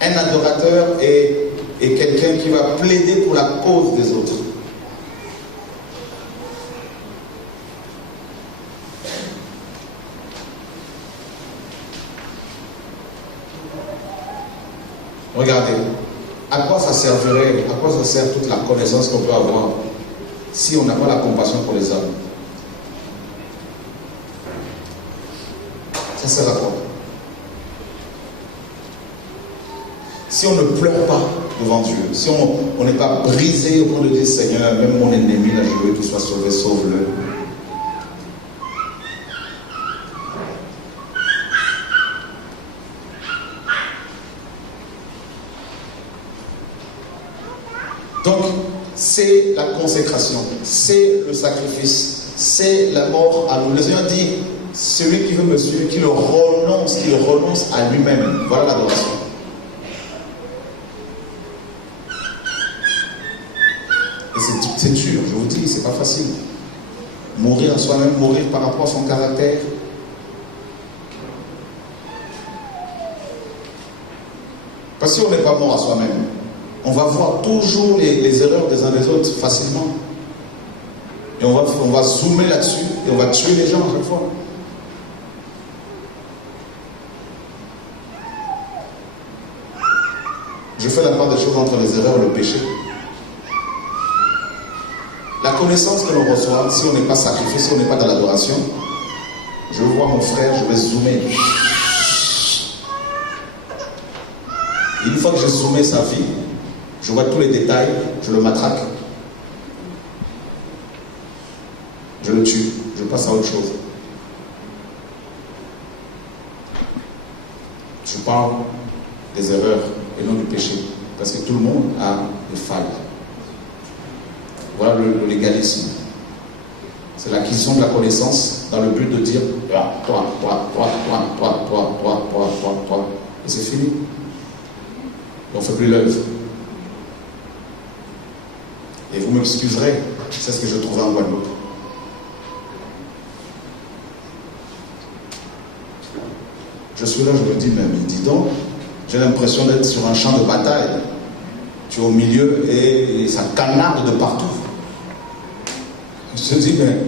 Un adorateur est et quelqu'un qui va plaider pour la cause des autres. Regardez, à quoi ça servirait, à quoi ça sert toute la connaissance qu'on peut avoir si on n'a pas la compassion pour les hommes? Ça sert à quoi? Si on ne pleure pas devant Dieu, si on n'est pas brisé au point de dire Seigneur, même mon ennemi, là, je veux qu'il soit sauvé, sauve-le. Donc, c'est la consécration, c'est le sacrifice, c'est la mort à nous. Le Seigneur dit, celui qui veut me suivre, qu'il renonce à lui-même. Voilà l'adoration. Et c'est dur, je vous dis, c'est pas facile. Mourir à soi-même, mourir par rapport à son caractère. Parce que si on n'est pas mort à soi-même, on va voir toujours les erreurs des uns des autres facilement. Et on va zoomer là-dessus et on va tuer les gens à chaque fois. Je fais la part des choses entre les erreurs et le péché. La connaissance que l'on reçoit, si on n'est pas sacrifié, si on n'est pas dans l'adoration, je vois mon frère, je vais zoomer. Et une fois que j'ai zoomé sa vie, je vois tous les détails, je le matraque. Je le tue, je passe à autre chose. Je parle des erreurs et non du péché. Parce que tout le monde a des failles. Voilà le légalisme. C'est l'acquisition de la connaissance dans le but de dire toi. Et c'est fini. Et on ne fait plus l'œuvre. Et vous m'excuserez, c'est ce que je trouvais en Guadeloupe. Je suis là, je me dis, mais dis donc, j'ai l'impression d'être sur un champ de bataille. Tu es au milieu et ça canarde de partout. Je me dis, mais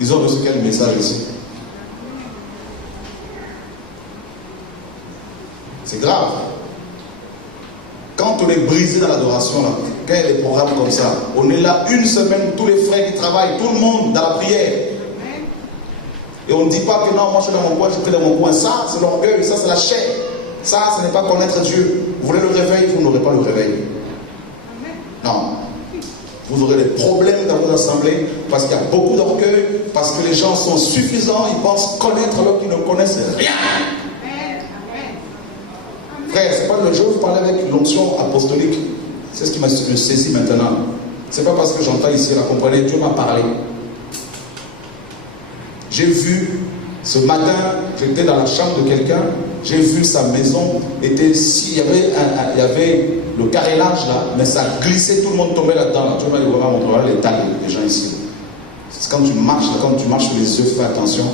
ils ont reçu quel message ici? C'est grave. Quand on est brisé dans l'adoration, là, quand il y a des programmes comme ça, on est là une semaine, tous les frères qui travaillent, tout le monde dans la prière. Et on ne dit pas que non, moi je suis dans mon coin, je prie dans mon coin. Ça, c'est l'orgueil, ça, c'est la chair. Ça, ce n'est pas connaître Dieu. Vous voulez le réveil, vous n'aurez pas le réveil. Non. Vous aurez des problèmes dans vos assemblées parce qu'il y a beaucoup d'orgueil, parce que les gens sont suffisants, ils pensent connaître alors qu'ils ne connaissent rien. Frère, c'est pas le jour où je parlais avec l'onction apostolique. C'est ce qui m'a saisi maintenant. C'est pas parce que j'entends ici, la comprenez, Dieu m'a parlé. J'ai vu, ce matin, j'étais dans la chambre de quelqu'un, j'ai vu sa maison, était ici, il y avait le carrelage là, mais ça glissait, tout le monde tombait là-dedans. Là. Tu vas vraiment montrer les tags des gens ici. C'est quand tu marches, là, quand tu marches sur les yeux, fais attention.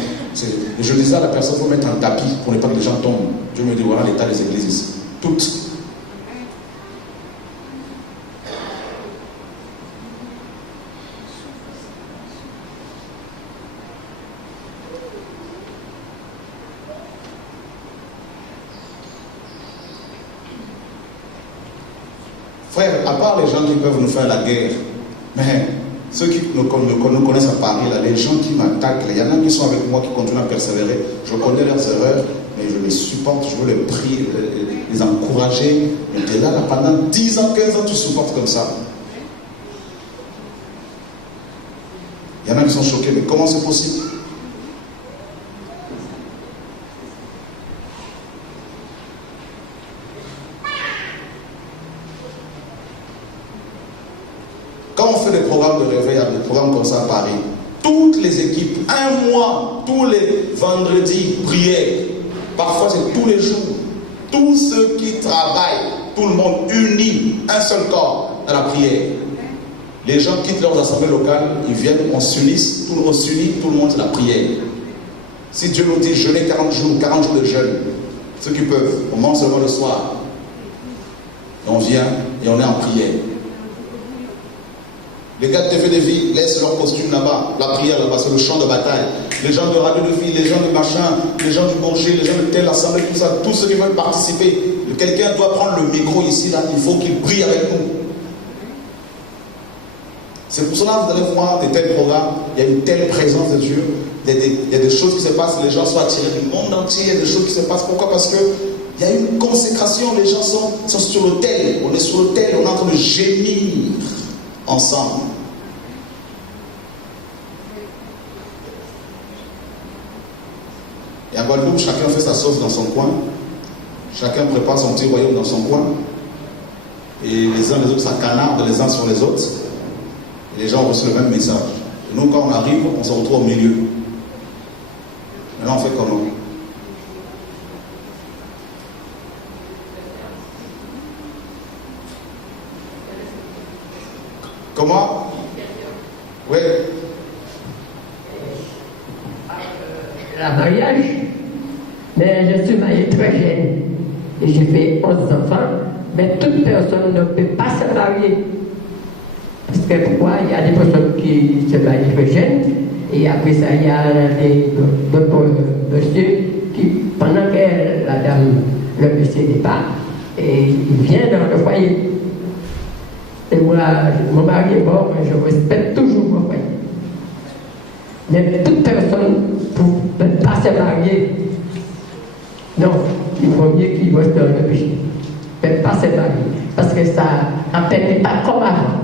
Et je disais à la personne, il faut mettre un tapis pour ne pas que les gens tombent. Dieu me dit, voilà l'état des églises ici. Toutes. Frère, à part les gens qui peuvent nous faire la guerre, mais ceux qui nous connaissent à Paris, là, les gens qui m'attaquent, il y en a qui sont avec moi, qui continuent à persévérer. Je connais leurs erreurs, mais je les supporte, je veux les prier, les encourager. Mais tu es là, pendant 10 ans, 15 ans, tu supportes comme ça. Il y en a qui sont choqués, mais comment c'est possible? Quand on fait des programmes de réveil, des programmes comme ça à Paris, toutes les équipes, un mois, tous les vendredis, prières, parfois c'est tous les jours, tous ceux qui travaillent, tout le monde uni, un seul corps dans la prière. Les gens quittent leurs assemblées locales, ils viennent, on s'unit, tout le monde c'est la prière. Si Dieu nous dit jeûner 40 jours de jeûne, ceux qui peuvent, on mange seulement le soir. Et on vient, il et on est en prière. Les gars de TV de vie laissent leur costume là-bas, la prière là-bas, c'est le champ de bataille. Les gens de radio de vie, les gens de machin, les gens du Bourget, les gens de telle assemblée, tout ça, tous ceux qui veulent participer. Quelqu'un doit prendre le micro ici, là, il faut qu'il prie avec nous. C'est pour cela que vous allez voir de tels programmes, il y a une telle présence de Dieu, il y a des choses qui se passent, les gens sont attirés du monde entier, il y a des choses qui se passent. Pourquoi? Parce que il y a une consécration, les gens sont sur l'autel, on est sur l'autel, on est en train de gémir ensemble. Et à Guadeloupe, chacun fait sa sauce dans son coin, chacun prépare son petit royaume dans son coin, et les uns les autres s'acanardent les uns sur les autres, et les gens reçoivent le même message. Et nous, quand on arrive, on se retrouve au milieu. Maintenant, on fait comment? Comment? Oui. La mariage, mais je suis mariée très jeune. Et j'ai fait 11 enfants, mais toute personne ne peut pas se marier. Parce que pourquoi? Il y a des personnes qui se marient très jeunes, et après ça, il y a d'autres messieurs qui, pendant que la dame, le monsieur n'est pas, et il vient dans le foyer. Et moi, mon mari est mort, mais je respecte toujours mon foyer. Mais toute personne ne peut pas se marier. Non, il vaut mieux qu'il reste dans le péché. Ne peut pas se marier. Parce que ça n'appelle pas comme avant.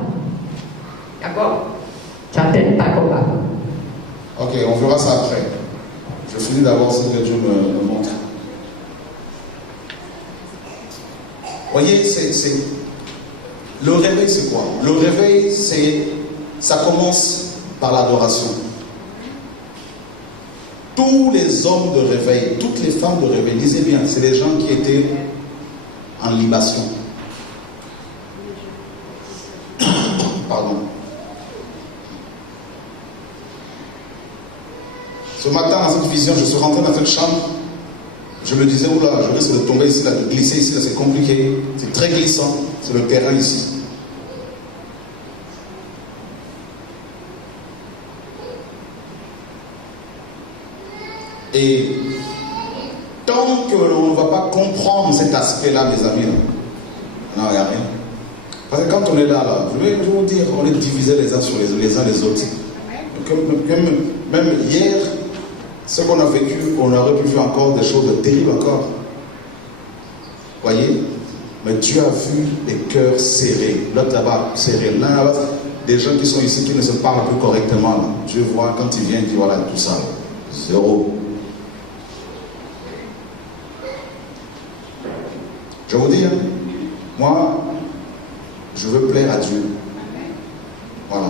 D'accord? Ça n'appelle pas comme avant. Ok, on fera ça après. Je finis d'abord ce que Dieu me montre. Voyez, le réveil, c'est quoi? Le réveil, ça commence par l'adoration. Tous les hommes de réveil, toutes les femmes de réveil, lisez bien, c'est des gens qui étaient en libation. Pardon. Ce matin, dans cette vision, je suis rentré dans cette chambre. Je me disais, oula, je risque de tomber ici, là, de glisser ici, là, c'est compliqué. C'est très glissant. C'est le terrain ici. Et tant qu'on ne va pas comprendre cet aspect-là, mes amis, là, non, il n'y a rien. Parce que quand on est là, je vais vous dire, on est divisés les uns sur les uns les autres. Même hier, ce qu'on a vécu, on aurait pu faire encore des choses terribles encore. Voyez? Mais Dieu a vu les cœurs serrés. L'autre là-bas, serré. L'un là-bas, des gens qui sont ici qui ne se parlent plus correctement. Là. Dieu voit quand il vient, il dit voilà, tout ça. Zéro. Je vous dis, moi, je veux plaire à Dieu. Voilà.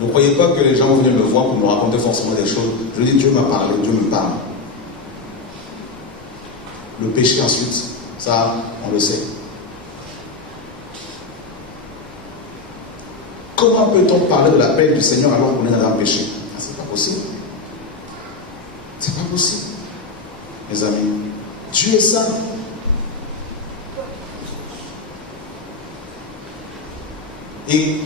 Ne croyez pas que les gens vont venir me voir pour me raconter forcément des choses. Je dis, Dieu m'a parlé, Dieu me parle. Le péché ensuite, ça, on le sait. Comment peut-on parler de la paix du Seigneur alors qu'on est dans un péché? C'est pas possible. C'est pas possible. Mes amis, Dieu est saint. Et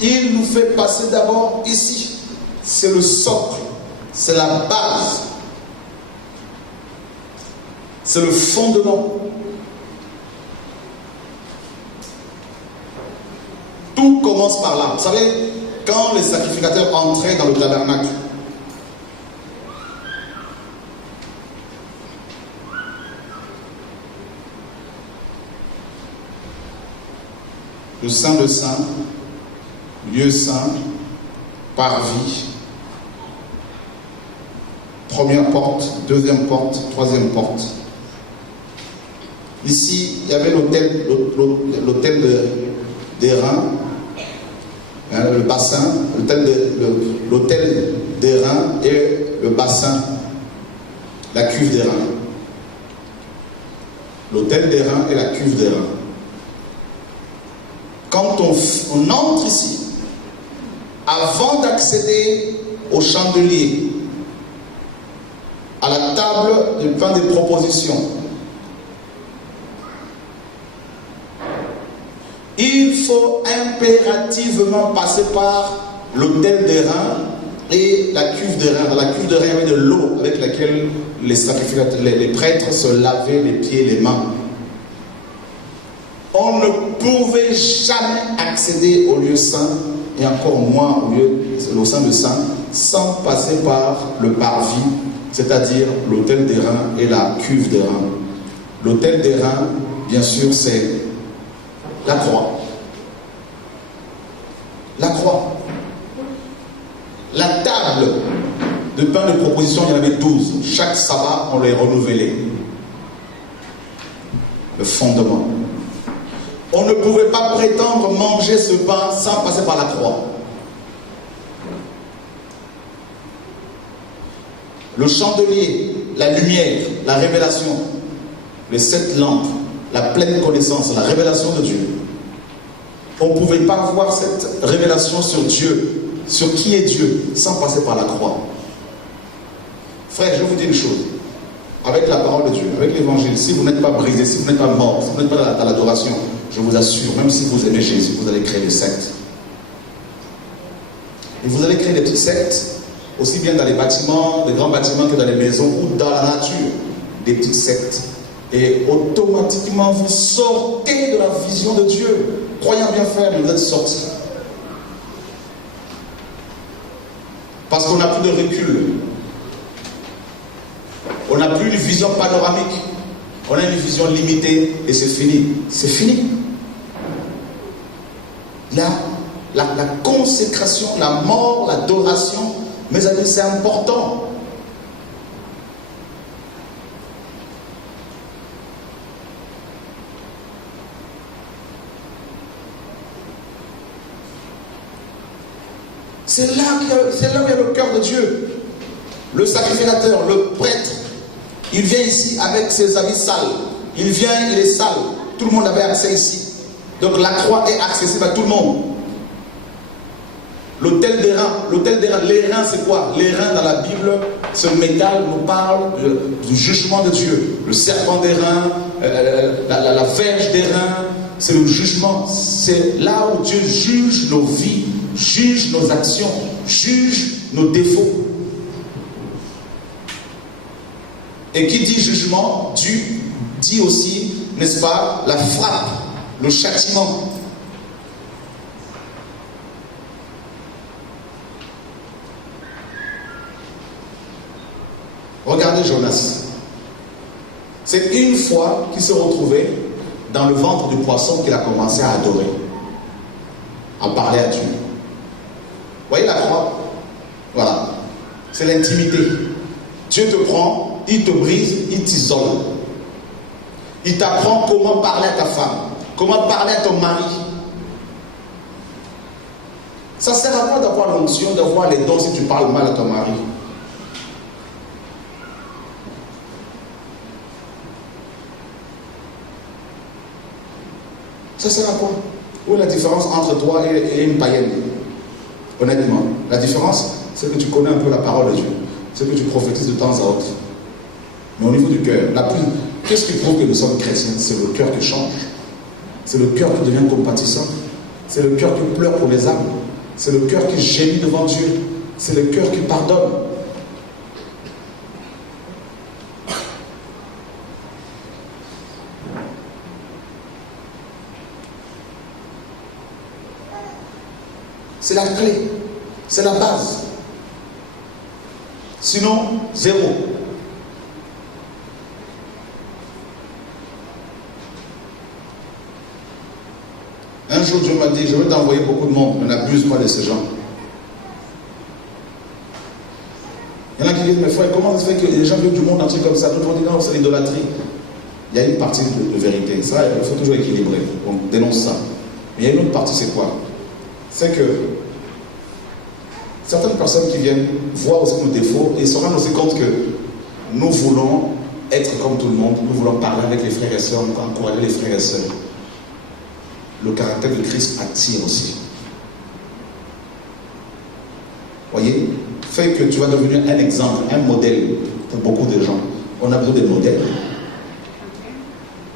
il nous fait passer d'abord ici. C'est le socle. C'est la base. C'est le fondement. Tout commence par là. Vous savez, quand les sacrificateurs entraient dans le tabernacle, le Saint de Saint, lieu saint, parvis, première porte, deuxième porte, troisième porte. Ici, il y avait l'autel d'airain, le bassin, l'autel d'airain et le bassin, la cuve d'airain. L'autel d'airain et la cuve d'airain. Quand on entre ici, avant d'accéder au chandelier, à la table du pain des propositions. Il faut impérativement passer par l'autel des reins et la cuve de reins. Dans la cuve de reins, il y avait de l'eau avec laquelle les prêtres se lavaient les pieds et les mains. On ne pouvait jamais accéder au lieu saint, et encore moins au sein de saint, sans passer par le parvis, c'est-à-dire l'autel des reins et la cuve des reins. L'autel des reins, bien sûr, c'est la croix. La croix. La table de pain de proposition, il y en avait 12. Chaque sabbat, on les renouvelait. Le fondement. On ne pouvait pas prétendre manger ce pain sans passer par la croix. Le chandelier, la lumière, la révélation, les 7 lampes, la pleine connaissance, la révélation de Dieu. On ne pouvait pas avoir cette révélation sur Dieu, sur qui est Dieu, sans passer par la croix. Frère, je vous dis une chose. Avec la parole de Dieu, avec l'évangile, si vous n'êtes pas brisé, si vous n'êtes pas mort, si vous n'êtes pas dans l'adoration, je vous assure, même si vous aimez Jésus, vous allez créer des sectes. Et vous allez créer des petites sectes, aussi bien dans les bâtiments, les grands bâtiments que dans les maisons ou dans la nature, des petites sectes. Et automatiquement, vous sortez de la vision de Dieu. Croyant bien faire, mais vous êtes sortis. Parce qu'on n'a plus de recul. On n'a plus une vision panoramique. On a une vision limitée et c'est fini. C'est fini. Là, la consécration, la mort, l'adoration, mes amis, c'est important. C'est là où il y a le cœur de Dieu. Le sacrificateur, le prêtre, il vient ici avec ses habits sales. Il vient, il est sale. Tout le monde avait accès ici. Donc la croix est accessible à tout le monde. L'autel des reins, les reins c'est quoi? Les reins dans la Bible, ce métal nous parle du jugement de Dieu. Le serpent des reins, la verge des reins, c'est le jugement. C'est là où Dieu juge nos vies, juge nos actions, juge nos défauts. Et qui dit jugement, dit aussi, n'est-ce pas, la frappe, le châtiment. Regardez Jonas. C'est une fois qu'il s'est retrouvé dans le ventre du poisson qu'il a commencé à adorer, à parler à Dieu. Vous voyez la croix? Voilà. C'est l'intimité. Dieu te prend, il te brise, il t'isole. Il t'apprend comment parler à ta femme, comment parler à ton mari. Ça sert à quoi d'avoir l'onction, d'avoir les dons si tu parles mal à ton mari? Ça sert à quoi? Où est la différence entre toi et une païenne? Honnêtement, la différence, c'est que tu connais un peu la parole de Dieu. C'est que tu prophétises de temps à autre. Mais au niveau du cœur, qu'est-ce qui prouve que nous sommes chrétiens? C'est le cœur qui change. C'est le cœur qui devient compatissant. C'est le cœur qui pleure pour les âmes. C'est le cœur qui gémit devant Dieu. C'est le cœur qui pardonne. C'est la clé, c'est la base. Sinon, zéro. Un jour, Dieu m'a dit, je vais t'envoyer beaucoup de monde, ne n'abuse pas de ces gens. Il y en a qui disent, mais frère, comment ça se fait que les gens viennent du monde entier comme ça? D'autres vont dire, non, c'est l'idolâtrie. Il y a une partie de vérité. Ça, il faut toujours équilibrer. On dénonce ça. Mais il y a une autre partie, c'est quoi? C'est que certaines personnes qui viennent voir aussi nos défauts et se rendent aussi compte que nous voulons être comme tout le monde, nous voulons parler avec les frères et sœurs, encourager les frères et sœurs. Le caractère de Christ attire aussi. Voyez, fait que tu vas devenir un exemple, un modèle pour beaucoup de gens. On a besoin de modèles.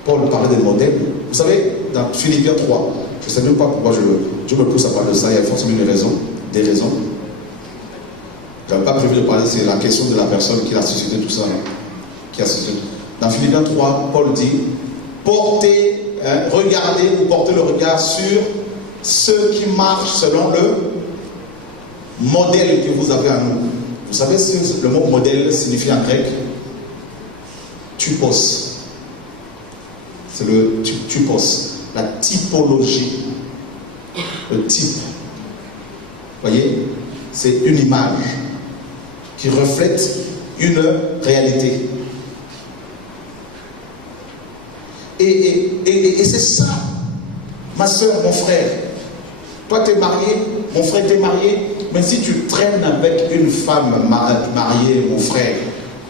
Paul parlait des modèles. Vous savez, dans Philippiens 3, je ne sais même pas pourquoi je me pousse à parler de ça, il y a forcément des raisons. Je n'avais pas prévu de parler, c'est la question de la personne qui a suscité tout ça. Qui a suscité. Dans Philippiens 3, Paul dit, regardez ou portez le regard sur ceux qui marchent selon le modèle que vous avez à nous. Vous savez, le mot modèle signifie en grec typos. C'est le typos, la typologie, le type. Vous voyez, c'est une image qui reflète une réalité. Et c'est ça, ma soeur, mon frère. Toi, tu es marié, mon frère, tu es marié, mais si tu traînes avec une femme mariée, mon frère,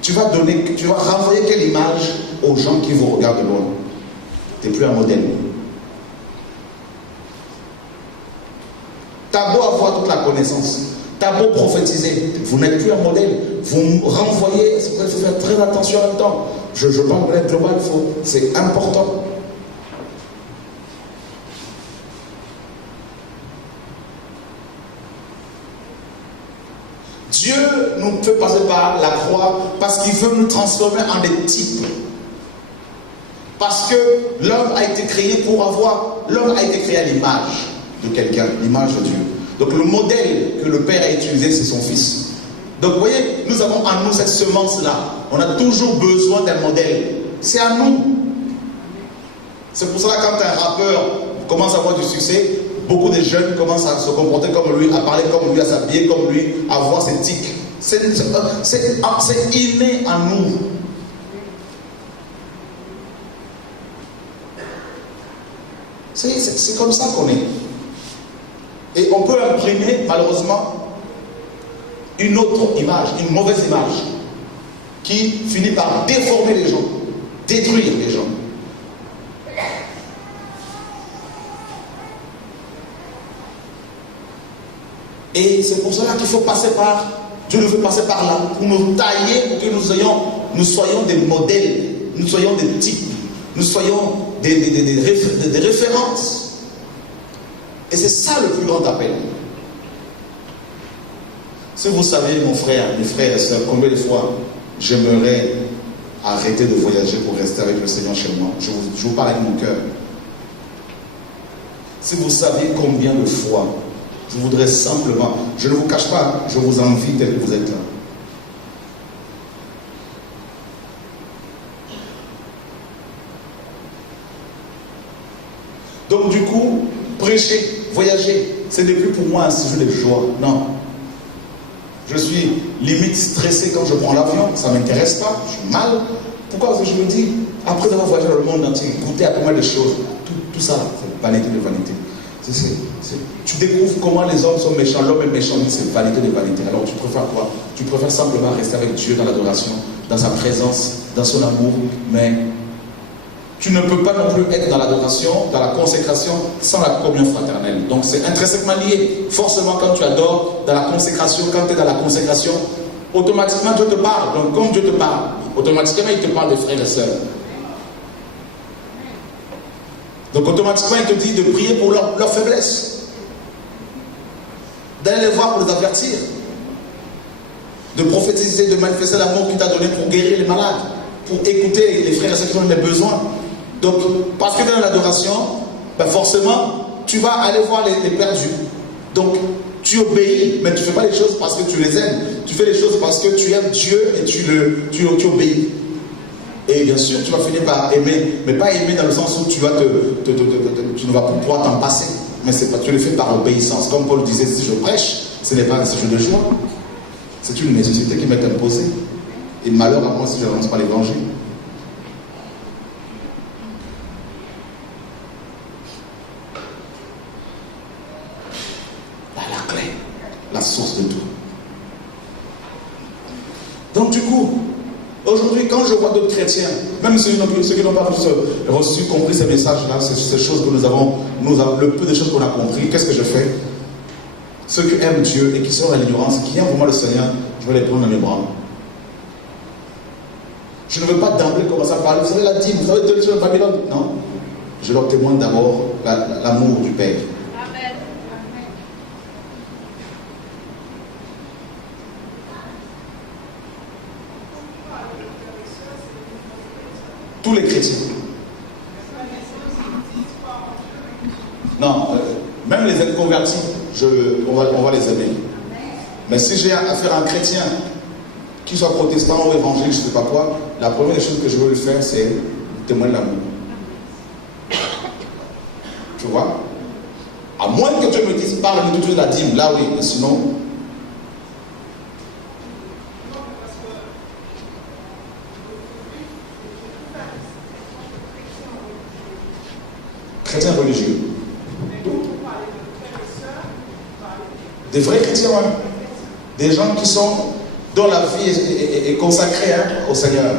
tu vas renvoyer quelle image aux gens qui vous regardent de loin? Tu n'es plus un modèle. Tu as beau avoir toute la connaissance, tu as beau prophétiser, vous n'êtes plus un modèle. Vous renvoyez, il faut faire très attention en même temps. Je parle de l'aide globale, c'est important. Dieu nous fait passer par la croix parce qu'il veut nous transformer en des types. Parce que l'homme a été créé l'homme a été créé à l'image de quelqu'un, l'image de Dieu. Donc le modèle que le Père a utilisé, c'est son Fils. Donc vous voyez, nous avons en nous cette semence-là. On a toujours besoin d'un modèle. C'est à nous. C'est pour cela que quand un rappeur commence à avoir du succès, beaucoup de jeunes commencent à se comporter comme lui, à parler comme lui, à s'habiller comme lui, à avoir ses tics. C'est inné en nous. C'est comme ça qu'on est. Et on peut imprimer, malheureusement, une autre image, une mauvaise image, qui finit par déformer les gens, détruire les gens. Et c'est pour cela qu'il faut passer par, Dieu nous fait passer par là, pour nous tailler, pour que nous soyons des modèles, nous soyons des types, nous soyons des références. Et c'est ça le plus grand appel. Si vous savez, mon frère, mes frères et sœurs, combien de fois j'aimerais arrêter de voyager pour rester avec le Seigneur chez moi. Je vous parle avec mon cœur. Si vous saviez combien de fois je voudrais simplement, je ne vous cache pas, je vous envie tel que vous êtes là. Donc du coup, prêcher, voyager, ce n'est plus pour moi un sujet de joie. Non. Je suis limite stressé quand je prends l'avion, ça ne m'intéresse pas, je suis mal. Pourquoi? Parce que je me dis, après avoir voyagé dans le monde entier, goûter à combien de choses, tout ça, c'est vanité de vanité. Tu découvres comment les hommes sont méchants, l'homme est méchant, c'est vanité de vanité. Alors tu préfères quoi? Tu préfères simplement rester avec Dieu dans l'adoration, dans sa présence, dans son amour, mais tu ne peux pas non plus être dans l'adoration, dans la consécration, sans la communion fraternelle. Donc c'est intrinsèquement lié. Forcément, quand tu adores dans la consécration, quand tu es dans la consécration, automatiquement Dieu te parle. Donc comme Dieu te parle, automatiquement il te parle des frères et sœurs. Donc automatiquement il te dit de prier pour leur faiblesse, d'aller les voir pour les avertir, de prophétiser, de manifester l'amour qu'il t'a donné pour guérir les malades, pour écouter les frères et sœurs qui ont des besoins. Donc parce que dans l'adoration, ben forcément tu vas aller voir les perdus. Donc tu obéis, mais tu ne fais pas les choses parce que tu les aimes, tu fais les choses parce que tu aimes Dieu et tu obéis. Et bien sûr, tu vas finir par aimer, mais pas aimer dans le sens où tu ne vas pas pouvoir t'en passer. Mais c'est pas, tu le fais par obéissance. Comme Paul disait, si je prêche, ce n'est pas un sujet de joie. C'est une nécessité qui m'est imposée. Et malheur à moi si je n'avance pas l'évangile. La clé, la source de tout. Donc du coup, aujourd'hui, quand je vois d'autres chrétiens, même ceux qui n'ont pas reçu, compris ces messages-là, ces choses que nous avons, le peu de choses qu'on a compris, qu'est-ce que je fais? ceux qui aiment Dieu et qui sont dans l'ignorance, qui aiment vraiment le Seigneur, je vais les prendre dans mes bras. Je ne veux pas d'emblée commencer à parler, vous savez la dîme, vous savez de Babylone. Non. Je leur témoigne d'abord l'amour du Père. Amen. Tous les chrétiens. Non, même les inconvertis, on va les aimer. Mais si j'ai affaire à un chrétien, qu'il soit protestant ou évangélique, je ne sais pas quoi, la première des choses que je veux lui faire, c'est témoigner l'amour. Tu vois? À moins que tu me dises, parle de la dîme, là oui, mais sinon. Chrétiens religieux. Des vrais chrétiens, ouais. Des gens qui sont, dont la vie est consacrée au Seigneur.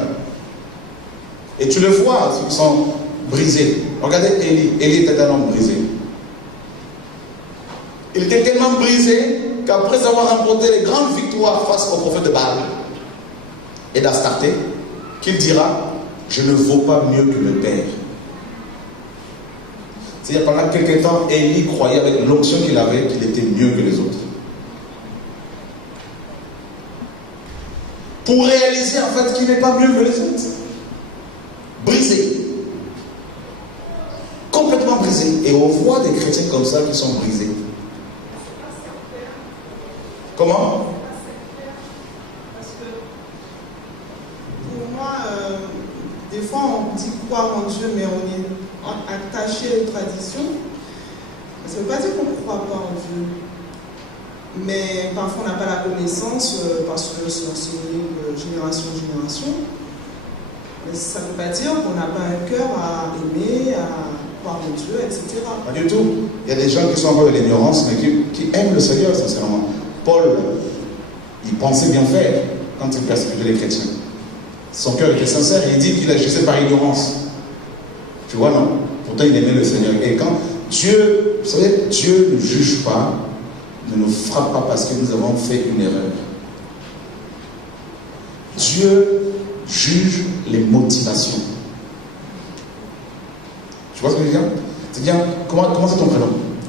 Et tu le vois, ceux qui sont brisés. Regardez Élie. Élie était un homme brisé. Il était tellement brisé qu'après avoir remporté les grandes victoires face au prophète de Baal et d'Astarté, qu'il dira, je ne vaux pas mieux que le Père. C'est-à-dire pendant quelques temps, Élie croyait avec l'onction qu'il avait qu'il était mieux que les autres. Pour réaliser en fait qu'il n'est pas mieux que les autres. Brisé. Complètement brisé. Et on voit des chrétiens comme ça qui sont brisés. Comment? Parce que pour moi, des fois on dit croire en Dieu, mais on est attaché aux traditions. Ça ne veut pas dire qu'on ne croit pas en Dieu. Mais parfois on n'a pas la connaissance parce que c'est enseigné de génération en génération. Mais ça ne veut pas dire qu'on n'a pas un cœur à aimer, à croire en Dieu, etc. Pas du tout. Il y a des gens qui sont encore de l'ignorance, mais qui aiment le Seigneur, sincèrement. Paul, il pensait bien faire quand il persécutait les chrétiens. Son cœur était sincère et il dit qu'il agissait par ignorance. Tu vois, non? Pourtant, il aimait le Seigneur. Et quand Dieu, vous savez, Dieu ne juge pas, ne nous frappe pas parce que nous avons fait une erreur. Dieu juge les motivations. Tu vois ce que je veux dire? C'est-à-dire, comment c'est ton prénom?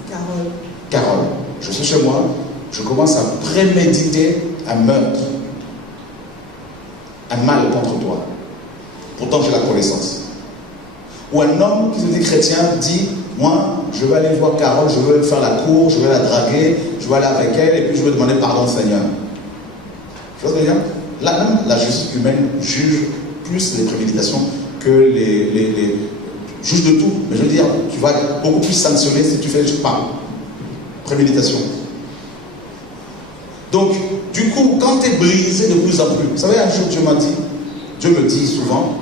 Carole. Carole. Je suis chez moi, je commence à préméditer un meurtre, un mal contre toi. Pourtant, j'ai la connaissance. Ou un homme qui se dit chrétien dit, moi, je vais aller voir Carole, je veux faire la cour, je vais la draguer, je vais aller avec elle et puis je vais demander pardon au Seigneur. Tu vois ce que je veux dire? Là même, la justice humaine juge plus les préméditations que les juge de tout. Mais je veux dire, tu vas être beaucoup plus sanctionné si tu fais juste par préméditation. Donc, du coup, quand tu es brisé de plus en plus, vous savez, un jour Dieu me dit souvent,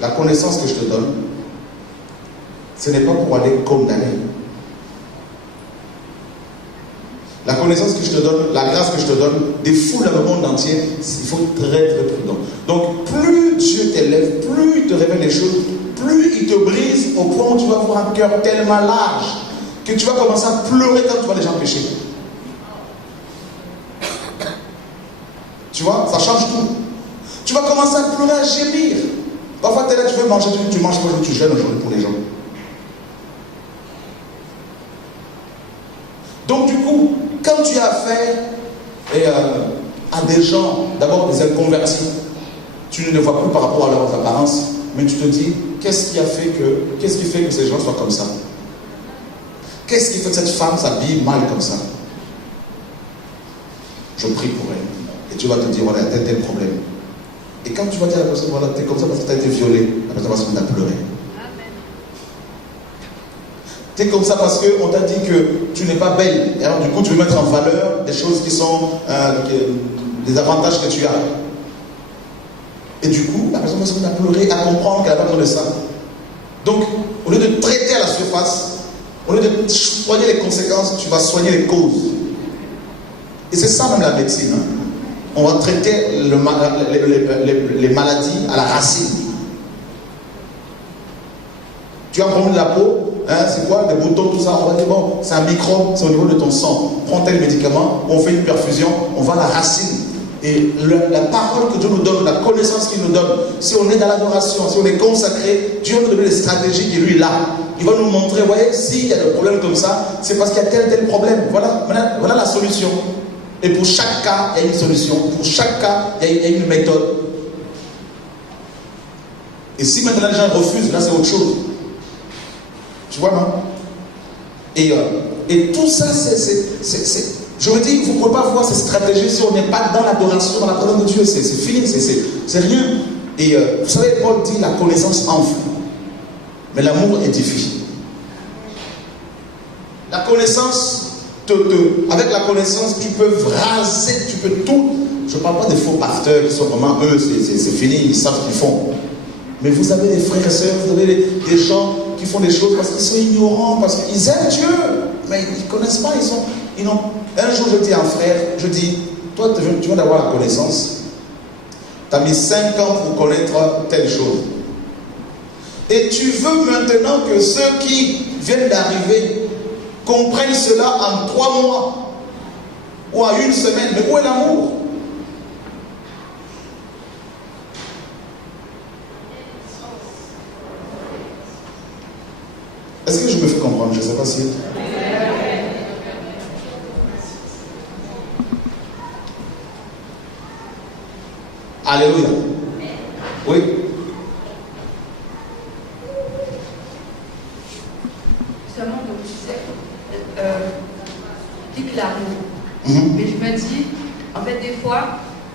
la connaissance que je te donne, ce n'est pas pour aller condamner. La connaissance que je te donne, la grâce que je te donne, défoule le monde entier, il faut être très très prudent. Donc, plus Dieu t'élève, plus il te révèle les choses, plus il te brise au point où tu vas avoir un cœur tellement large que tu vas commencer à pleurer quand tu vois les gens pécher. Tu vois, ça change tout. Tu vas commencer à pleurer, à gémir. Parfois, tu es là, tu veux manger, tu manges pas, tu gênes aujourd'hui pour les gens. Donc, du coup, quand tu as affaire à des gens, d'abord des inconvertis, tu ne les vois plus par rapport à leurs apparences, mais tu te dis, qu'est-ce qui fait que ces gens soient comme ça? Qu'est-ce qui fait que cette femme s'habille mal comme ça? Je prie pour elle. Et tu vas te dire, voilà, il y a tel problème. Et quand tu vas dire à la personne, voilà, tu es comme ça parce que tu as été violé, la personne va se mettre à pleurer. Tu es comme ça parce qu'on t'a dit que tu n'es pas belle. Et alors, du coup, tu veux mettre en valeur des choses qui sont des avantages que tu as. Et du coup, la personne va se mettre à pleurer, à comprendre qu'elle n'a pas besoin de ça. Donc, au lieu de traiter à la surface, au lieu de soigner les conséquences, tu vas soigner les causes. Et c'est ça même la médecine. Hein. On va traiter les maladies à la racine. Tu as un problème de la peau, hein, c'est quoi? Des boutons, tout ça. On va dire, bon, c'est un microbe, c'est au niveau de ton sang. Prends tel médicament, on fait une perfusion, on va à la racine. Et la parole que Dieu nous donne, la connaissance qu'il nous donne, si on est dans l'adoration, si on est consacré, Dieu va nous donner des stratégies qui lui est là. Il va nous montrer, vous voyez, s'il y a des problèmes comme ça, c'est parce qu'il y a tel problème. Voilà la solution. Et pour chaque cas, il y a une solution. Pour chaque cas, il y a une méthode. Et si maintenant les gens refusent, là c'est autre chose. Tu vois, non? Et tout ça, je me dis, vous ne pouvez pas voir ces stratégies si on n'est pas dans l'adoration, dans la présence de Dieu. C'est fini, c'est rien. Et vous savez, Paul dit, la connaissance enfle, mais l'amour édifie. La connaissance, avec la connaissance, tu peux raser, tu peux tout. Je ne parle pas des faux pasteurs qui sont vraiment, eux, c'est fini, ils savent ce qu'ils font. Mais vous avez des frères et sœurs, vous avez des gens qui font des choses parce qu'ils sont ignorants, parce qu'ils aiment Dieu, mais ils ne connaissent pas, ils n'ont... Un jour, je dis à un frère, je dis, toi, tu viens d'avoir la connaissance, tu as mis 5 ans pour connaître telle chose. Et tu veux maintenant que ceux qui viennent d'arriver comprennent cela en 3 mois ou en 1 semaine. Mais où est l'amour? Est-ce que je me fais comprendre? Je ne sais pas si... Alléluia. Oui. Justement, donc tu sais, pique l'amour. Mais je me dis, en fait, des fois,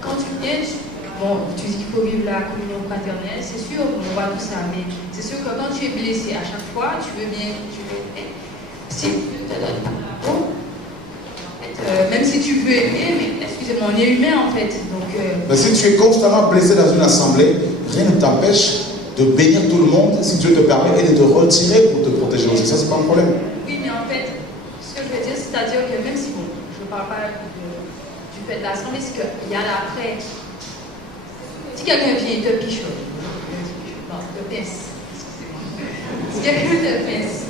quand tu viens, tu dis qu'il faut vivre la communion fraternelle, c'est sûr, on voit tout ça, mais c'est sûr que quand tu es blessé, à chaque fois, tu veux bien, si Dieu te donne l'amour, même si tu veux aimer, mais excusez-moi, on est humain en fait. Donc, mais si tu es constamment blessé dans une assemblée, rien ne t'empêche de bénir tout le monde si Dieu te permet et de te retirer pour te protéger aussi. Ça, c'est pas un problème. Oui, mais en fait, ce que je veux dire, c'est-à-dire que même si, bon, je ne parle pas du fait de l'assemblée, c'est qu'il y a l'après. Si quelqu'un vient et te pichonne, non, te pince, excusez-moi. Si quelqu'un te pince,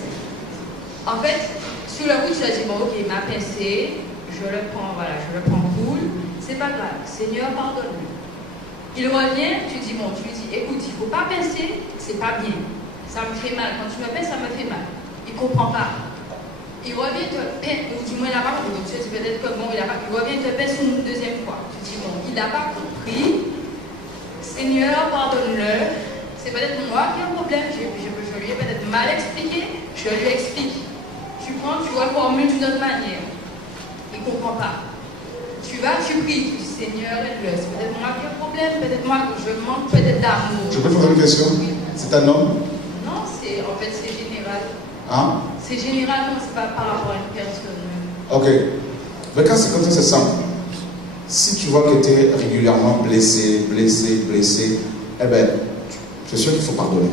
en fait, sur la route, tu as dit, bon, ok, il m'a pincé, je le prends, voilà, je le prends cool, c'est pas grave, Seigneur, pardonne-lui. Il revient, tu dis, bon, tu lui dis, écoute, il ne faut pas pincer, c'est pas bien, ça me fait mal, quand tu me pinces, ça me fait mal. Il ne comprend pas. Il revient te pince, ou du moins il n'a pas compris, tu dis peut-être que bon, il revient te pince une 2e fois. Tu dis, bon, il n'a pas compris, Seigneur, pardonne-le, c'est peut-être moi qui ai un problème, je lui ai peut-être mal expliqué, je lui explique. Tu prends, tu reformules d'une autre manière. Il ne comprend pas. Tu vas, tu pries, tu dis Seigneur, aide-le. C'est peut-être moi qui ai un problème, peut-être moi que je manque peut-être d'amour. Je peux te poser une question? Oui. C'est un homme? Non, en fait c'est général. Hein? C'est général, non, c'est pas par rapport à une personne. Ok. Mais quand c'est comme ça, c'est simple. Si tu vois que tu es régulièrement blessé, eh bien, c'est sûr qu'il faut pardonner.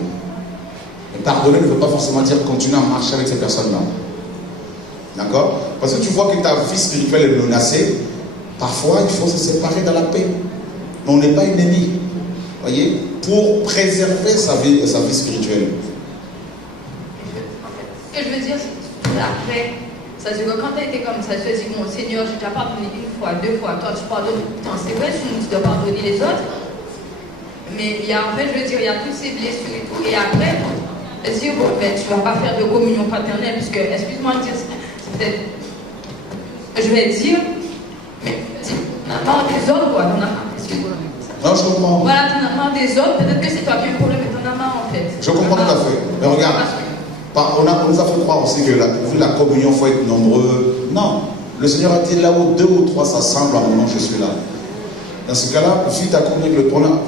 Mais pardonner ne veut pas forcément dire continuer à marcher avec ces personnes-là. D'accord? Parce que tu vois que ta vie spirituelle est menacée, parfois il faut se séparer dans la paix. Mais on n'est pas ennemis, voyez, pour préserver sa vie spirituelle. Ce que je veux dire, c'est tout après. C'est-à-dire que quand tu as été comme ça, tu te dis, mon Seigneur, j'ai déjà pardonné 1 fois, 2 fois, toi tu pardonnes. C'est vrai, tu dois pardonner les autres. Mais il y a, en fait, je veux dire, il y a toutes ces blessures et tout. Et après, dire, bon, ben, tu ne vas pas faire de communion fraternelle, puisque, excuse-moi de dire, c'est peut-être. Je vais dire, mais on a marre des autres, quoi. On a marre, excuse-moi. Non, je comprends. Voilà, tu en as marre des autres, peut-être que c'est toi qui as un problème, mais tu en as marre, en fait. Je comprends tout à fait. Mais regarde. On nous a fait croire aussi que la communion, il faut être nombreux. Non. Le Seigneur a dit là où 2 ou 3 s'assemblent, à mon nom, je suis là. Dans ce cas-là, si tu as communié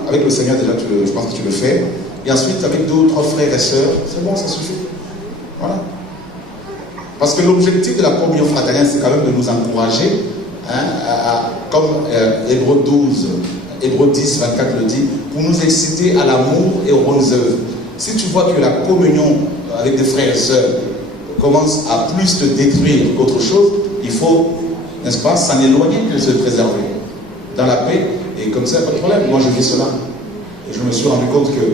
avec le Seigneur, déjà, je pense que tu le fais. Et ensuite, avec 2 ou 3 frères et sœurs, c'est bon, ça suffit. Voilà. Parce que l'objectif de la communion fraternelle, c'est quand même de nous encourager, hein, comme Hébreux 12, Hébreux 10, 24 le dit, pour nous exciter à l'amour et aux bonnes œuvres. Si tu vois que la communion avec des frères et sœurs commence à plus te détruire qu'autre chose, il faut, n'est-ce pas, s'en éloigner et se préserver dans la paix. Et comme ça, pas de problème. Moi, je vis cela. Et je me suis rendu compte que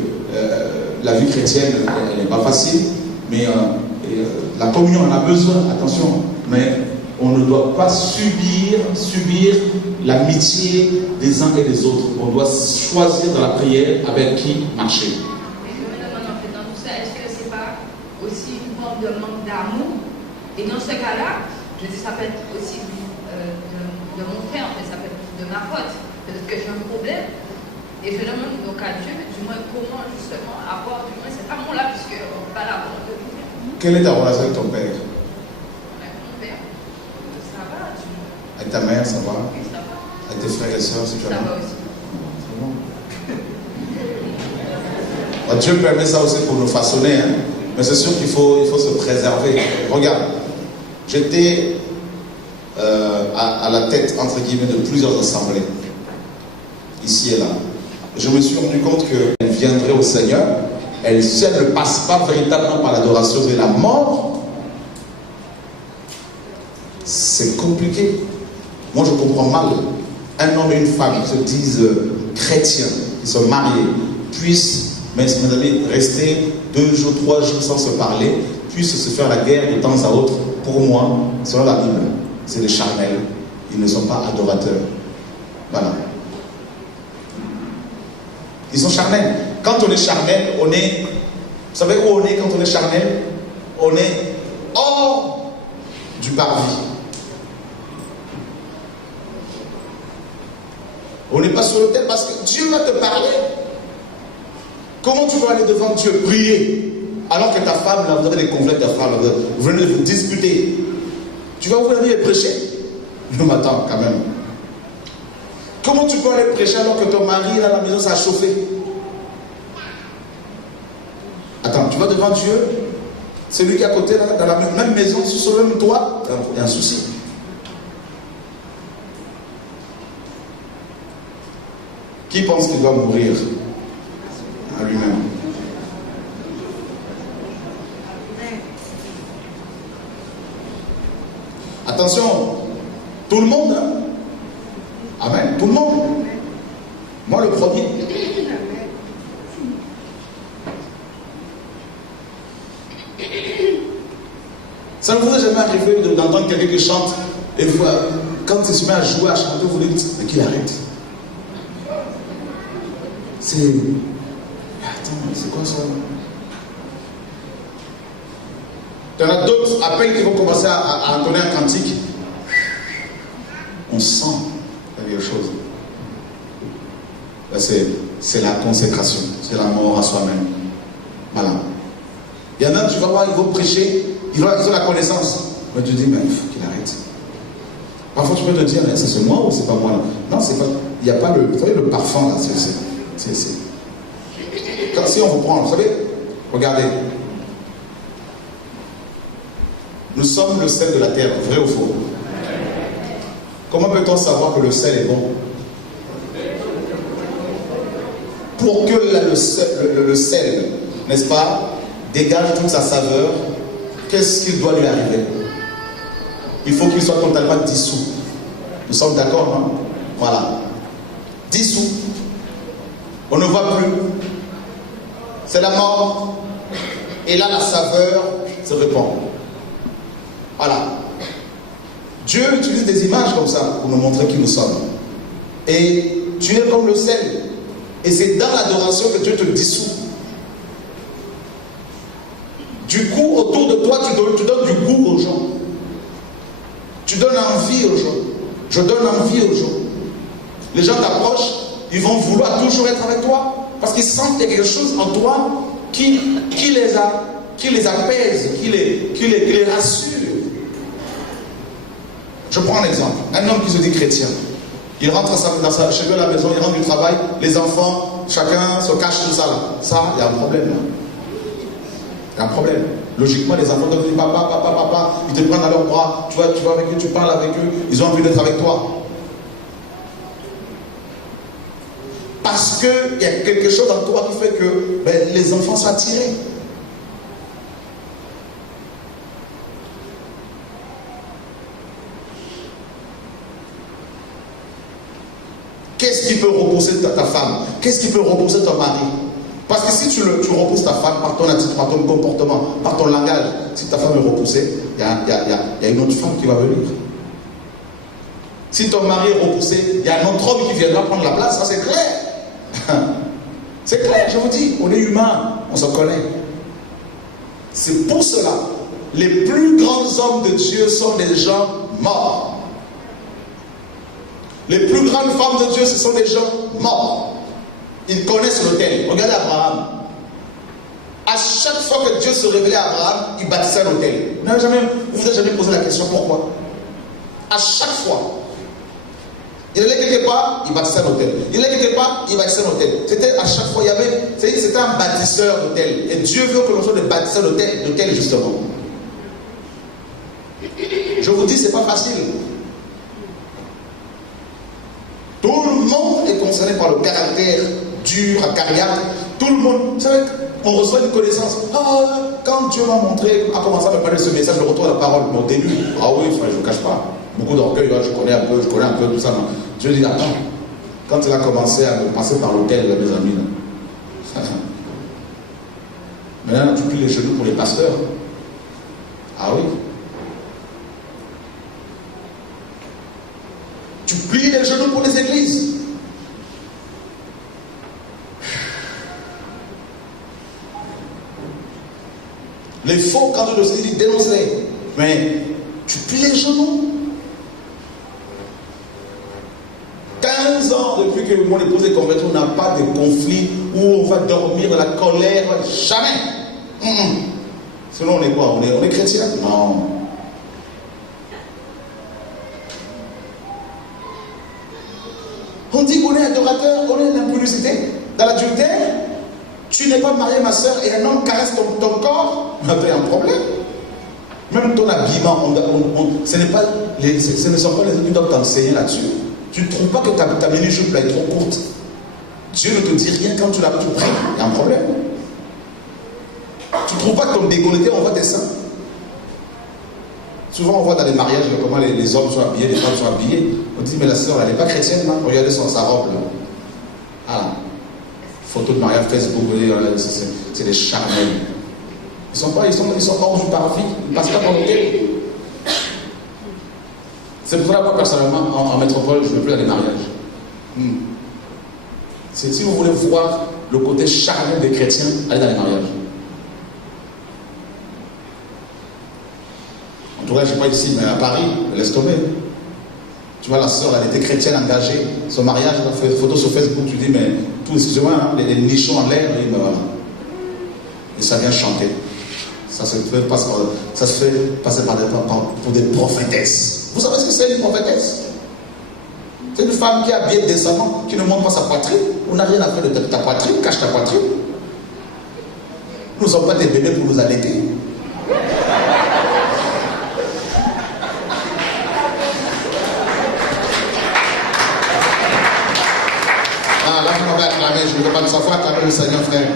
la vie chrétienne, elle n'est pas facile. Mais la communion en a besoin, attention. Mais on ne doit pas subir l'amitié des uns et des autres. On doit choisir dans la prière avec qui marcher. Mais je me demande en fait, dans tout ça, est-ce que c'est pas aussi une forme de manque d'amour? Et dans ce cas-là, je dis ça peut être aussi de mon frère, en fait, ça peut être de ma faute. Peut-être que j'ai un problème. Et je demande donc à Dieu, du moins, comment justement avoir du moins cet amour-là, puisque on ne peut pas l'avoir de lui. Quelle est ta relation avec ton père? Avec mon père, ça va. Avec ta mère, ça va? Oui, ça va. Avec tes frères et sœurs, si tu as. Ça va aussi. C'est bon. Dieu permet ça aussi pour nous façonner, hein? Mais c'est sûr qu'il faut se préserver. Regarde, j'étais à la tête, entre guillemets, de plusieurs assemblées, ici et là. Et je me suis rendu compte qu'elle viendrait au Seigneur, si elle ne passe pas véritablement par l'adoration de la mort, c'est compliqué. Moi, je comprends mal. Un homme et une femme qui se disent chrétiens, qui sont mariés, puissent, mes amis, rester 2 jours, 3 jours sans se parler, puissent se faire la guerre de temps à autre. Pour moi, selon la Bible, c'est des charnels. Ils ne sont pas adorateurs. Voilà. Ils sont charnels. Quand on est charnel, on est... Vous savez où on est quand on est charnel? On est hors du parvis. On n'est pas sur le tel parce que Dieu va te parler. Comment tu vas aller devant Dieu prier alors que ta femme, là, vous avez des conflits de ta femme, vous venez de vous disputer? Tu vas venir et prêcher? Je m'attends quand même. Comment tu peux aller prêcher alors que ton mari, là, à la maison, ça a chauffé? Attends, tu vas devant Dieu, celui qui est à côté, là, dans la même maison, sous le même toit, il y a un souci. Qui pense qu'il doit mourir à lui-même? Attention, tout le monde, hein? Amen, tout le monde. Moi le premier. Ça ne vous est jamais arrivé d'entendre quelqu'un qui chante et quand il se met à jouer, à chanter, vous dites, mais qu'il arrête. Attends, c'est quoi ça? Il y en a d'autres, à peine qu'ils vont commencer à entonner un cantique, on sent quelque chose. C'est la consécration, c'est la mort à soi-même. Voilà. Il y en a, tu vas voir, ils vont prêcher, ils ont la connaissance. Mais tu dis, mais il faut qu'il arrête. Parfois, tu peux te dire, c'est moi ou c'est pas moi là? Non, c'est pas. Il n'y a pas vous savez, le parfum là. Si on vous prend, vous savez, regardez. Nous sommes le sel de la terre, vrai ou faux? Comment peut-on savoir que le sel est bon? Pour que le sel, n'est-ce pas, dégage toute sa saveur, qu'est-ce qu'il doit lui arriver? Il faut qu'il soit totalement dissous. Nous sommes d'accord, non? Voilà. Dissous. On ne voit plus. C'est la mort. Et là, la saveur se répand. Voilà. Dieu utilise des images comme ça pour nous montrer qui nous sommes. Et tu es comme le sel. Et c'est dans l'adoration que Dieu te dissout. Du coup, autour de toi, tu donnes du goût aux gens. Tu donnes envie aux gens. Je donne envie aux gens. Les gens t'approchent, ils vont vouloir toujours être avec toi. Parce qu'ils sentent quelque chose en toi qui les apaise, qui les rassure. Je prends un exemple. Un homme qui se dit chrétien. Il rentre chez lui à la maison, il rentre du travail, les enfants, chacun se cache tout ça là. Ça, il y a un problème là. Il y a un problème. Logiquement, les enfants te disent papa, ils te prennent dans leurs bras, tu vas avec eux, tu parles avec eux, ils ont envie d'être avec toi. Parce qu'il y a quelque chose en toi qui fait que les enfants sont attirés. Qu'est-ce qui peut repousser ta femme? Qu'est-ce qui peut repousser ton mari? Parce que si si tu repousses ta femme par ton attitude, par ton comportement, par ton langage, si ta femme est repoussée, il y a une autre femme qui va venir. Si ton mari est repoussé, il y a un autre homme qui viendra prendre la place, ça c'est clair. C'est clair, je vous dis, on est humain, on se connaît. C'est pour cela, les plus grands hommes de Dieu sont des gens morts. Les plus grandes femmes de Dieu, ce sont des gens morts. Ils connaissent l'autel. Regardez Abraham. À chaque fois que Dieu se révélait à Abraham, il bâtissait un autel. Vous vous avez jamais posé la question pourquoi? À chaque fois. Il allait quelque part, il bâtissait un hôtel. Il allait quelque part, il bâtissait un hôtel. C'était à chaque fois, c'était un bâtisseur d'hôtel. Et Dieu veut que l'on soit des bâtisseurs d'hôtel, justement. Je vous dis, c'est pas facile. Tout le monde est concerné par le caractère dur, acariâtre. Tout le monde. Vous savez, on reçoit une connaissance. Ah, quand Dieu m'a montré, a commencé à me parler de ce message, le retour de la parole, au début, ah oui, je ne cache pas. Beaucoup d'orgueil, je connais un peu tout ça. Dieu dit, attends, quand il a commencé à me passer par l'hôtel, mes amis, là, maintenant tu plies les genoux pour les pasteurs. Ah oui. Tu plies les genoux pour les églises. Les faux, quand tu le dis, dénonce-les. Mais tu plies les genoux. 15 ans depuis que mon épouse est convertie, on n'a pas de conflit où on va dormir dans la colère. Jamais. Sinon, on est quoi? On est chrétien? Non. On dit qu'on est adorateur, on est dans l'impudicité, dans l'adultère. Tu n'es pas marié, ma soeur, et un homme caresse ton corps, mais tu as un problème. Même ton habillement, ce ne sont pas les autres qui doivent t'enseigner là-dessus. Tu ne trouves pas que ta mini-jupe là est trop courte. Dieu ne te dit rien quand tu pries, il y a un problème. Tu ne trouves pas que ton décolleté, on voit tes seins. Souvent on voit dans les mariages comment les hommes sont habillés, les femmes sont habillées. On dit mais la soeur elle n'est pas chrétienne, hein? Regardez sa robe là. Ah, photo de mariage Facebook, c'est des charnels. Ils sont pas hors du parvis, ils ne passent pas par l'hôtel. C'est pour ça que moi personnellement en métropole je ne veux plus aller au mariage. Si vous voulez voir le côté charnel des chrétiens, allez dans les mariages. En tout cas, je ne sais pas ici, mais à Paris, laisse tomber. Tu vois, la sœur, elle était chrétienne engagée. Son mariage, elle a fait des photos sur Facebook. Tu dis, mais tout, excusez-moi, hein, les nichons en l'air, et ça vient chanter. Ça se fait passer pour des prophétesses. Vous savez ce que c'est une prophétesse? C'est une femme qui est habillée décemment, qui ne montre pas sa poitrine. On n'a rien à faire de ta poitrine, cache ta poitrine. Nous ne sommes pas des bébés pour nous allaiter. Ah, là, on va acclamer, je ne veux pas nous savoir acclamer le Seigneur, frère.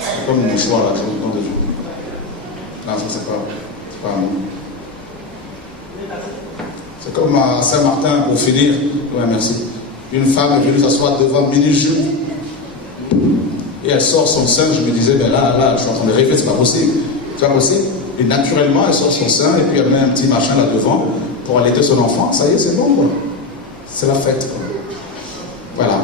C'est comme mon mouchoir là, c'est au nom de Dieu. Non, ça c'est pas un mot. C'est comme à Saint-Martin, pour finir. Ouais, merci. Une femme est venue s'asseoir devant mini-jupe. Et elle sort son sein. Je me disais, ben là, je suis en train de rêver, c'est pas possible. C'est pas possible. Et naturellement, elle sort son sein et puis elle met un petit machin là devant pour allaiter son enfant. Ça y est, c'est bon, quoi. C'est la fête, quoi. Voilà.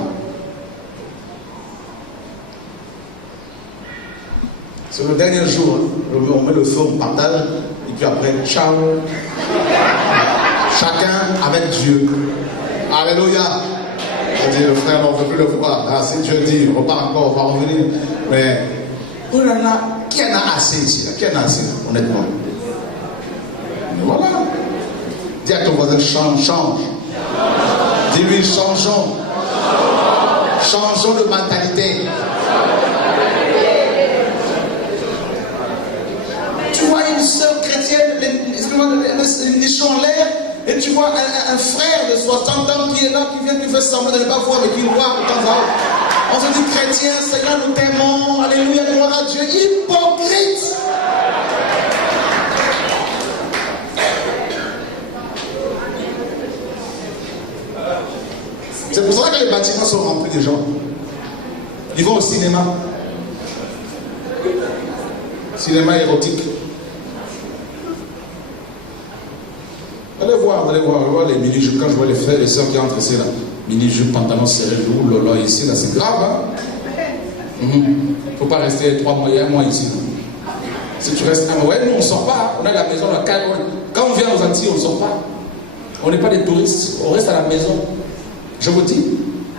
C'est le dernier jour. On met le feu, on partage. Et puis après, ciao. Chacun avec Dieu. Alléluia. On dit le frère, on ne veut plus le voir. Ah, si Dieu dit, on repart encore, on va revenir. Mais, oh là là, qui en a assez ici? Qui en a assez, honnêtement? Mais voilà. Dis à ton voisin, change. Dis-lui, changeons. Changeons de mentalité. Tu vois une sœur chrétienne, une nichon en l'air, et tu vois un frère de 60 ans qui est là, qui vient, qui fait semblant de ne pas voir, mais qui voit de temps à autre. On se dit chrétien, Seigneur, nous t'aimons, alléluia, gloire à Dieu. Hypocrite! C'est pour ça que les bâtiments sont remplis de gens. Ils vont au cinéma. Cinéma érotique. Allez voir les mini-jupes. Quand je vois les frères et les sœurs qui entrent ici, là, mini-jupes, pantalons serrés, loulou, ici, là, c'est grave, hein. Faut pas rester 3 mois et 1 mois ici. Si tu restes 1 mois, ouais, nous on sort pas, on est à la maison, quand on vient aux Antilles, on ne sort pas. On n'est pas des touristes, on reste à la maison. Je vous dis,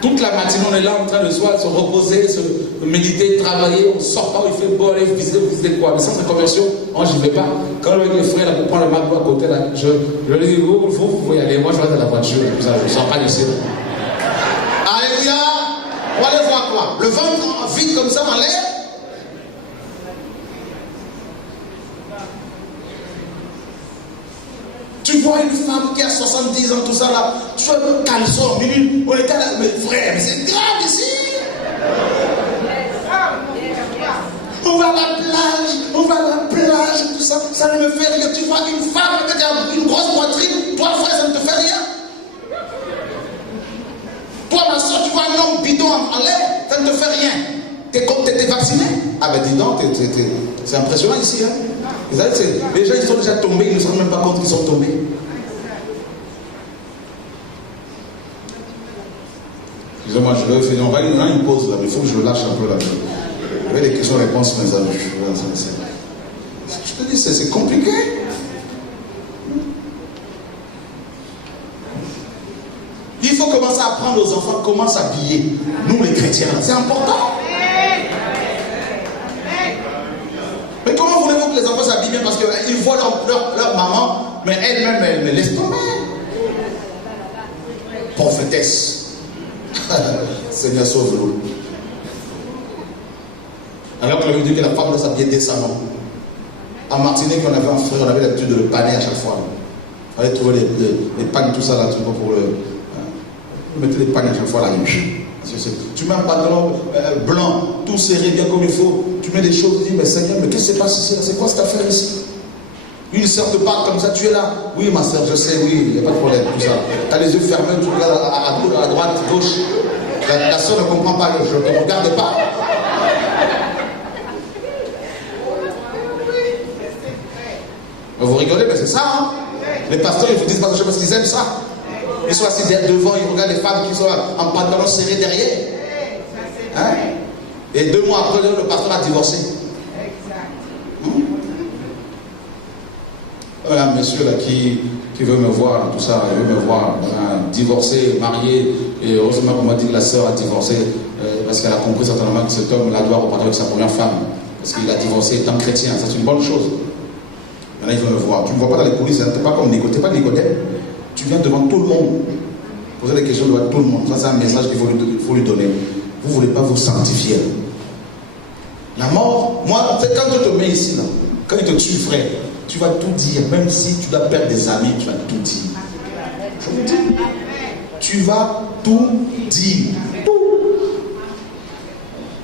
toute la matinée, on est là en train de se reposer, se méditer, travailler, on ne sort pas, il fait beau, aller visiter quoi. Mais sans cette conversion, moi je ne vais pas. Quand avec les frères, là, pour prendre le McDo à côté, là, je leur dis, vous pouvez y aller, moi je reste dans la voiture, je ne sors pas d'ici. Alléluia! On va aller voir quoi? Le ventre vide comme ça en l'air? Tu vois une femme qui a 70 ans, tout ça là, tu vois le caleçon, on était là, mais frère, mais c'est grave ici. On va à la plage, tout ça, ça ne me fait rien. Tu vois une femme avec une grosse poitrine, toi frère, ça ne te fait rien. Toi ma soeur, tu vois un homme bidon en l'air, ça ne te fait rien. T'es vacciné? Ah ben dis donc, c'est impressionnant ici. Hein? Les gens ils sont déjà tombés, ils ne se rendent même pas compte qu'ils sont tombés. Excusez-moi, je vais faire. On a une pause là, mais il faut que je lâche un peu là. Vous avez des questions-réponses, mes amis. Je te dis, c'est compliqué. Il faut commencer à apprendre aux enfants comment s'habiller. Nous les chrétiens, c'est important. Mais comment voulez-vous que les enfants s'habillent bien? Parce qu'ils voient leur maman, mais elle-même, elle laisse tomber. Prophétesse. Seigneur, sauve-nous. Alors que l'on dit que la femme doit s'habiller décemment. En Martinique, on avait un frère, on avait l'habitude de le paner à chaque fois. Il fallait trouver les pannes, tout ça là, tu vois, pour le. On mettait les pannes à chaque fois là. Tu mets un pantalon blanc, tout serré bien comme il faut. Tu mets des choses, tu dis, mais Seigneur, mais qu'est-ce qui se passe ici? C'est quoi cette affaire ici? Une sœur te parle comme ça, tu es là. Oui, ma sœur, je sais, oui, il n'y a pas de problème, tout ça. Tu as les yeux fermés, tu regardes à droite, à gauche. La sœur ne comprend pas, je ne te regarde pas. Vous rigolez, mais c'est ça, hein? Les pasteurs, ils vous disent, je sais pas s'ils aiment ça. Ils sont assis devant, ils regardent les femmes qui sont en pantalon serré derrière. Hein? Et 2 mois après, le pasteur a divorcé. Voilà un monsieur là qui veut me voir, tout ça, il veut me voir, divorcé, marié, et heureusement qu'on m'a dit que la sœur a divorcé, parce qu'elle a compris certainement que cet homme-là doit repartir avec sa première femme, parce qu'il a divorcé étant chrétien, ça c'est une bonne chose. Maintenant il veut me voir, tu ne me vois pas dans les coulisses, tu n'es pas comme Nicodème, pas Nicodème, tu viens devant tout le monde, poser des questions devant tout le monde, ça c'est un message qu'il faut lui donner. Vous ne voulez pas vous sanctifier. La mort, moi, c'est quand tu te mets ici, là, quand il te tue, frère, tu vas tout dire, même si tu dois perdre des amis, tu vas tout dire. Je vous dis, tu vas tout dire. Tout.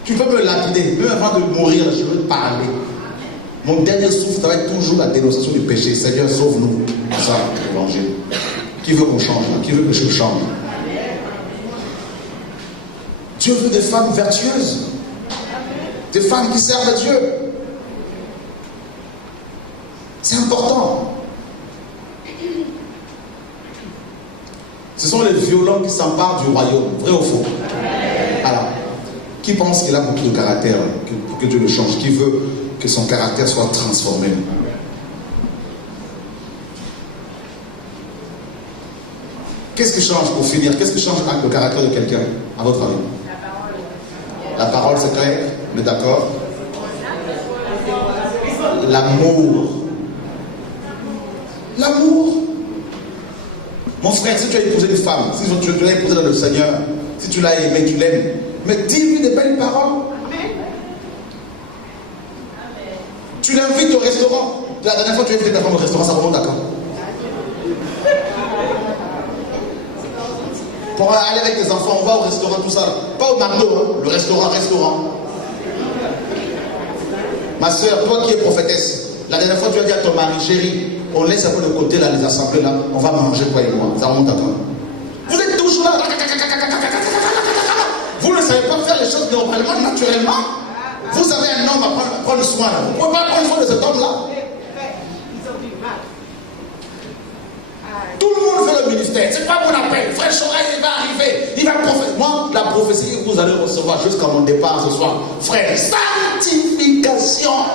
Tu peux me lapider, même avant de mourir, je veux te parler. Mon dernier souffle, ça va être toujours la dénonciation du péché. Seigneur, sauve-nous. Ça, l'évangile. Qui veut qu'on change? Qui veut que je change? Dieu veut des femmes vertueuses. Des femmes qui servent à Dieu. C'est important. Ce sont les violents qui s'emparent du royaume. Vrai ou faux? Alors, qui pense qu'il a beaucoup de caractère pour que Dieu le change? Qui veut que son caractère soit transformé? Qu'est-ce qui change pour finir? Qu'est-ce qui change le caractère de quelqu'un, à votre avis? La parole, c'est clair? On est d'accord? L'amour. L'amour. Mon frère, si tu as épousé une femme, si tu l'as épousé dans le Seigneur, si tu l'as aimé, tu l'aimes, mais dis-lui des belles paroles. Tu l'invites au restaurant. La dernière fois que tu as invité ta femme au restaurant, ça remonte d'accord. Pour aller avec les enfants, on va au restaurant, tout ça. Pas au McDo, hein, le restaurant. Ma soeur, toi qui es prophétesse, la dernière fois tu as dit à ton mari, chérie, on laisse un peu de côté là, les assemblées là, on va manger toi et moi. Ça remonte à toi. Vous êtes toujours là. Vous ne savez savez pas faire les choses normalement, naturellement, vous avez un homme à prendre soin. Vous ne pouvez pas prendre soin de cet homme-là. Tout le monde fait le ministère. C'est pas mon appel. Frère Chora, il va arriver. Il va prophétiser. Moi, la prophétie que vous allez recevoir jusqu'à mon départ ce soir, frère, sanctification.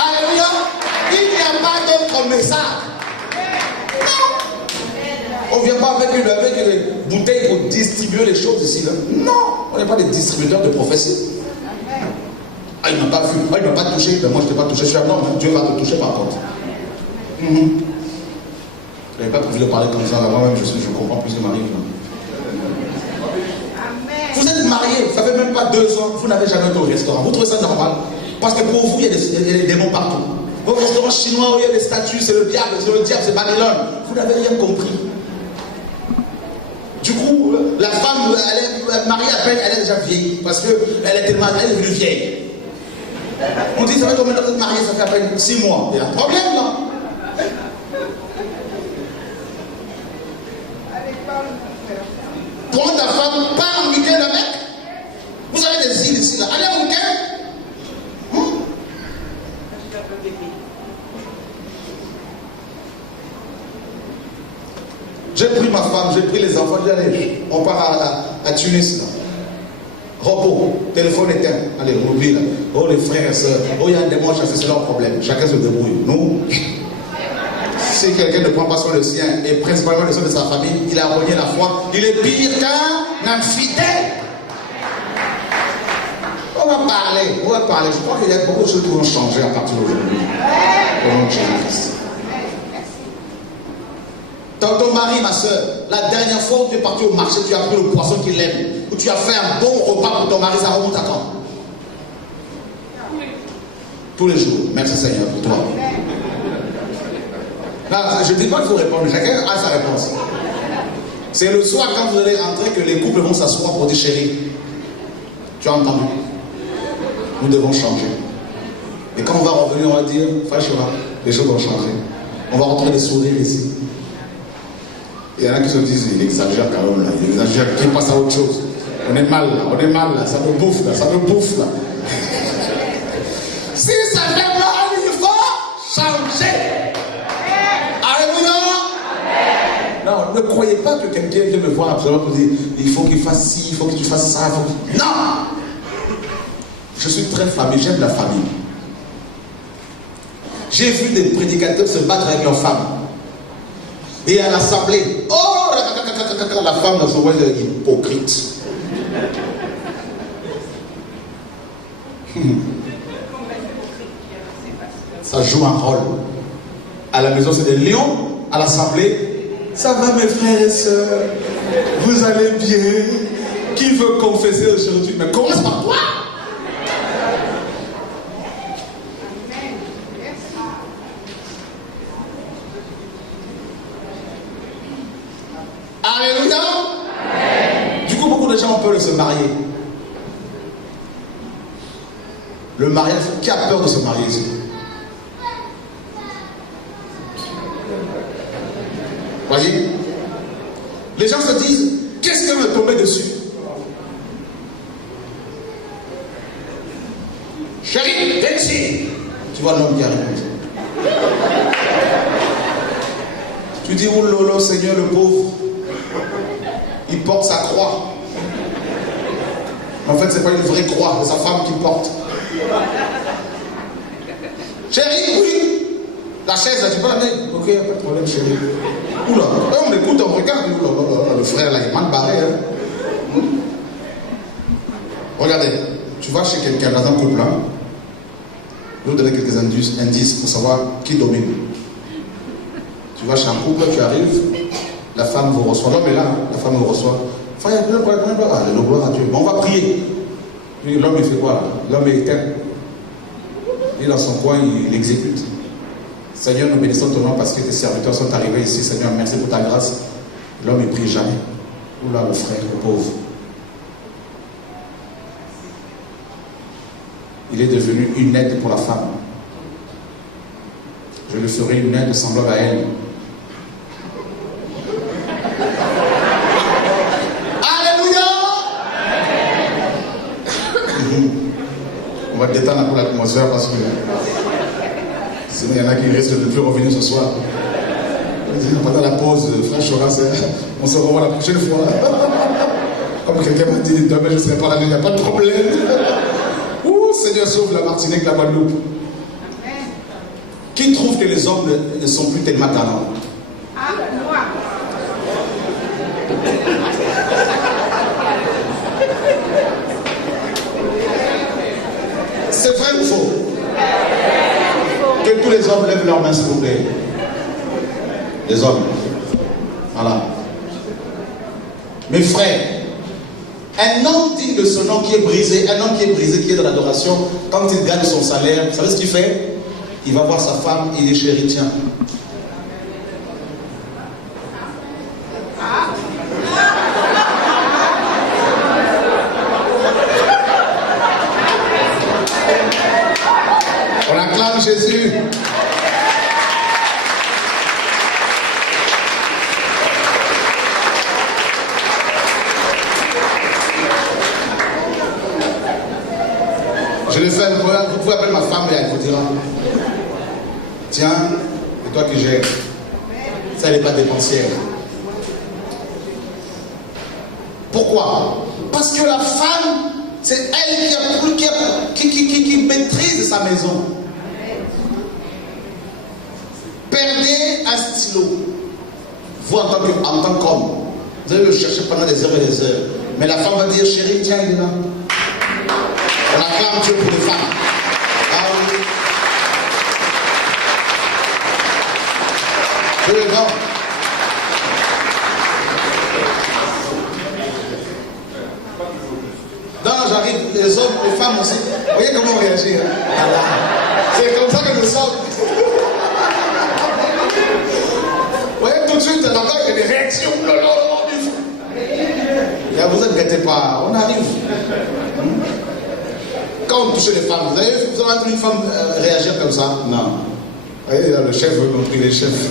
Alléluia. Il n'y a pas d'autre message. Non. On ne vient pas avec une bouteille pour distribuer les choses ici. Là. Non. On n'est pas des distributeurs de prophétie. Ah, il ne m'a pas vu. Ah, il ne m'a pas touché. Mais moi, je ne t'ai pas touché. Je suis un homme. Dieu va te toucher par contre. Je n'avais pas prévu de parler comme ça. Moi-même, je comprends plus ce qui m'arrive. Vous êtes mariés, ça fait même pas 2 ans, vous n'avez jamais été au restaurant. Vous trouvez ça normal? Parce que pour vous, il y a des démons partout. Au restaurant chinois où il y a des statues, c'est le diable, c'est Babylone. Vous n'avez rien compris. Du coup, la femme, elle est mariée à peine, elle est déjà vieille. Parce qu'elle est tellement, elle est devenue vieille. On dit, ça fait combien de temps que vous êtes mariés? Ça fait à peine 6 mois. Il y a un problème là. Prends ta femme, pars en week-end avec. Vous avez des îles ici là. Allez en week-end. J'ai pris ma femme, j'ai pris les enfants, j'ai allé. On part à Tunis là. Repos, téléphone éteint. Allez, on oublie là. Oh les frères et sœurs, oh il y a un démon chassé, c'est leur problème. Chacun se débrouille. Nous, si quelqu'un ne prend pas soin de sien et principalement le soin de sa famille, il a renié la foi, il est pire qu'un infidèle. On va parler. Je crois qu'il y a beaucoup de choses qui vont changer à partir d'aujourd'hui. Au nom de Jésus-Christ. Ton mari, ma soeur, la dernière fois où tu es parti au marché, tu as pris le poisson qu'il aime, ou tu as fait un bon repas pour ton mari, ça remonte à quand? Tous les jours. Merci Seigneur pour toi. Non, je ne dis pas qu'il faut répondre, chacun a sa réponse. C'est le soir quand vous allez rentrer que les couples vont s'asseoir pour dire chérie, tu as entendu? Nous devons changer. Et quand on va revenir, on va dire, franchement, les choses vont changer. On va rentrer des sourires ici. Il y en a qui se disent, il exagère quand même là, il exagère, il passe à autre chose. On est mal là, ça me bouffe là. Si ça fait mal, il faut changer. Alléluia. Non, ne croyez pas que quelqu'un vient me voir absolument pour dire, il faut qu'il fasse ci, il faut que tu fasses ça. Non. Je suis très famille, j'aime la famille. J'ai vu des prédicateurs se battre avec leurs femmes. Et à l'assemblée, oh, la femme dans son rôle hypocrite. Ça joue un rôle. À la maison, c'est des lions. À l'assemblée, ça va mes frères et sœurs. Vous allez bien. Qui veut confesser aujourd'hui? Mais commence par toi. Alléluia. Du coup, beaucoup de gens ont peur de se marier. Le mariage, qui a peur de se marier ici? Voyez? Les gens se disent, qu'est-ce qui va me tomber dessus? Chérie, viens ici. Tu vois l'homme qui arrive comme ça. Tu dis, oh lolo, Seigneur, le pauvre. Il porte sa croix. En fait, c'est pas une vraie croix, c'est sa femme qui porte. Chérie, oui. La chaise, là, tu peux la mettre. Ok, pas de problème, chérie. Oula, on m'écoute, on regarde. Oula, le frère, là, il est mal barré. Hein. Regardez, tu vas chez quelqu'un dans un couple, hein. Je vais vous donner quelques indices pour savoir qui domine. Tu vas chez un couple, tu arrives. La femme vous reçoit. L'homme est là, la femme vous reçoit. Frère, le gloire à Dieu. Bon, on va prier. Puis l'homme, il fait quoi? L'homme est éteint. Il est dans son coin, il exécute. Seigneur, nous bénissons ton nom parce que tes serviteurs sont arrivés ici. Seigneur, merci pour ta grâce. L'homme, il prie jamais. Oula, le frère, le pauvre. Il est devenu une aide pour la femme. Je lui ferai une aide semblable à elle. Alléluia. On va détendre un peu l'atmosphère parce que sinon il y en a qui risquent de ne plus revenir ce soir. Pendant la pause, frère Chora, on se revoit la prochaine fois. Comme quelqu'un m'a dit, demain je ne serai pas là, il n'y a pas de problème. Ouh, Seigneur sauve la Martinique, la Guadeloupe. Qui trouve que les hommes ne sont plus tellement talents? Ah, moi. C'est vrai ou faux? Que tous les hommes lèvent leurs mains, s'il vous plaît. Les hommes. Voilà. Mes frères, un homme digne de ce nom qui est brisé, un homme qui est brisé, qui est dans l'adoration, quand il gagne son salaire, vous savez ce qu'il fait? Il va voir sa femme, il est chéri, tiens. On acclame Jésus. Je le fais, vous pouvez appeler ma femme et elle vous dira, tiens, c'est toi qui gères. Ça, elle n'est pas dépensière. Pourquoi? Parce que la femme, c'est elle qui maîtrise sa maison. Perdez un stylo. Vous, en tant qu'homme, vous allez le chercher pendant des heures et des heures. Mais la femme va dire, chérie, tiens, il est là. On acclame Dieu pour les femmes. Ah oui. Dieu est bon. Non, j'arrive, les hommes, les femmes aussi. Vous voyez comment on réagit, hein? Voilà. C'est comme ça que nous sommes. Vous voyez tout de suite, là-bas, il y a des réactions. Ne vous inquiétez pas, on arrive. Quand on touche les femmes, vous avez entendu une femme réagir comme ça? Non. Vous voyez, là, le chef veut compris les chefs.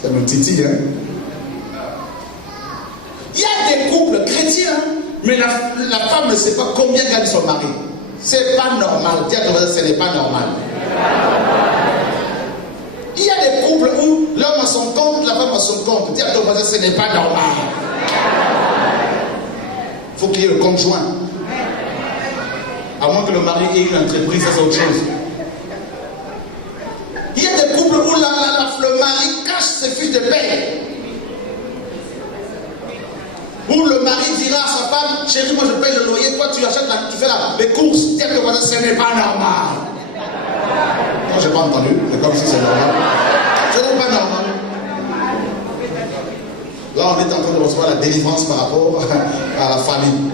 C'est mon titi, hein? Il y a des couples chrétiens, mais la femme ne sait pas combien gagne son mari. C'est pas normal. Dis à ton voisin, ce n'est pas normal. Il y a des couples où l'homme a son compte, la femme a son compte. Dis à ton voisin, ce n'est pas normal. Il faut qu'il y ait le conjoint. À moins que le mari ait une entreprise, ça c'est autre chose. Il y a des couples où le mari cache ses fiches de paie. Où le mari dira à sa femme, chérie, moi je paye le loyer, toi tu achètes, tu fais les courses. Dis à ton voisin, ce n'est pas normal. Non, je n'ai pas entendu, c'est comme si c'est normal. Ce n'est pas normal. Là, on est en train de recevoir la délivrance par rapport à la famille.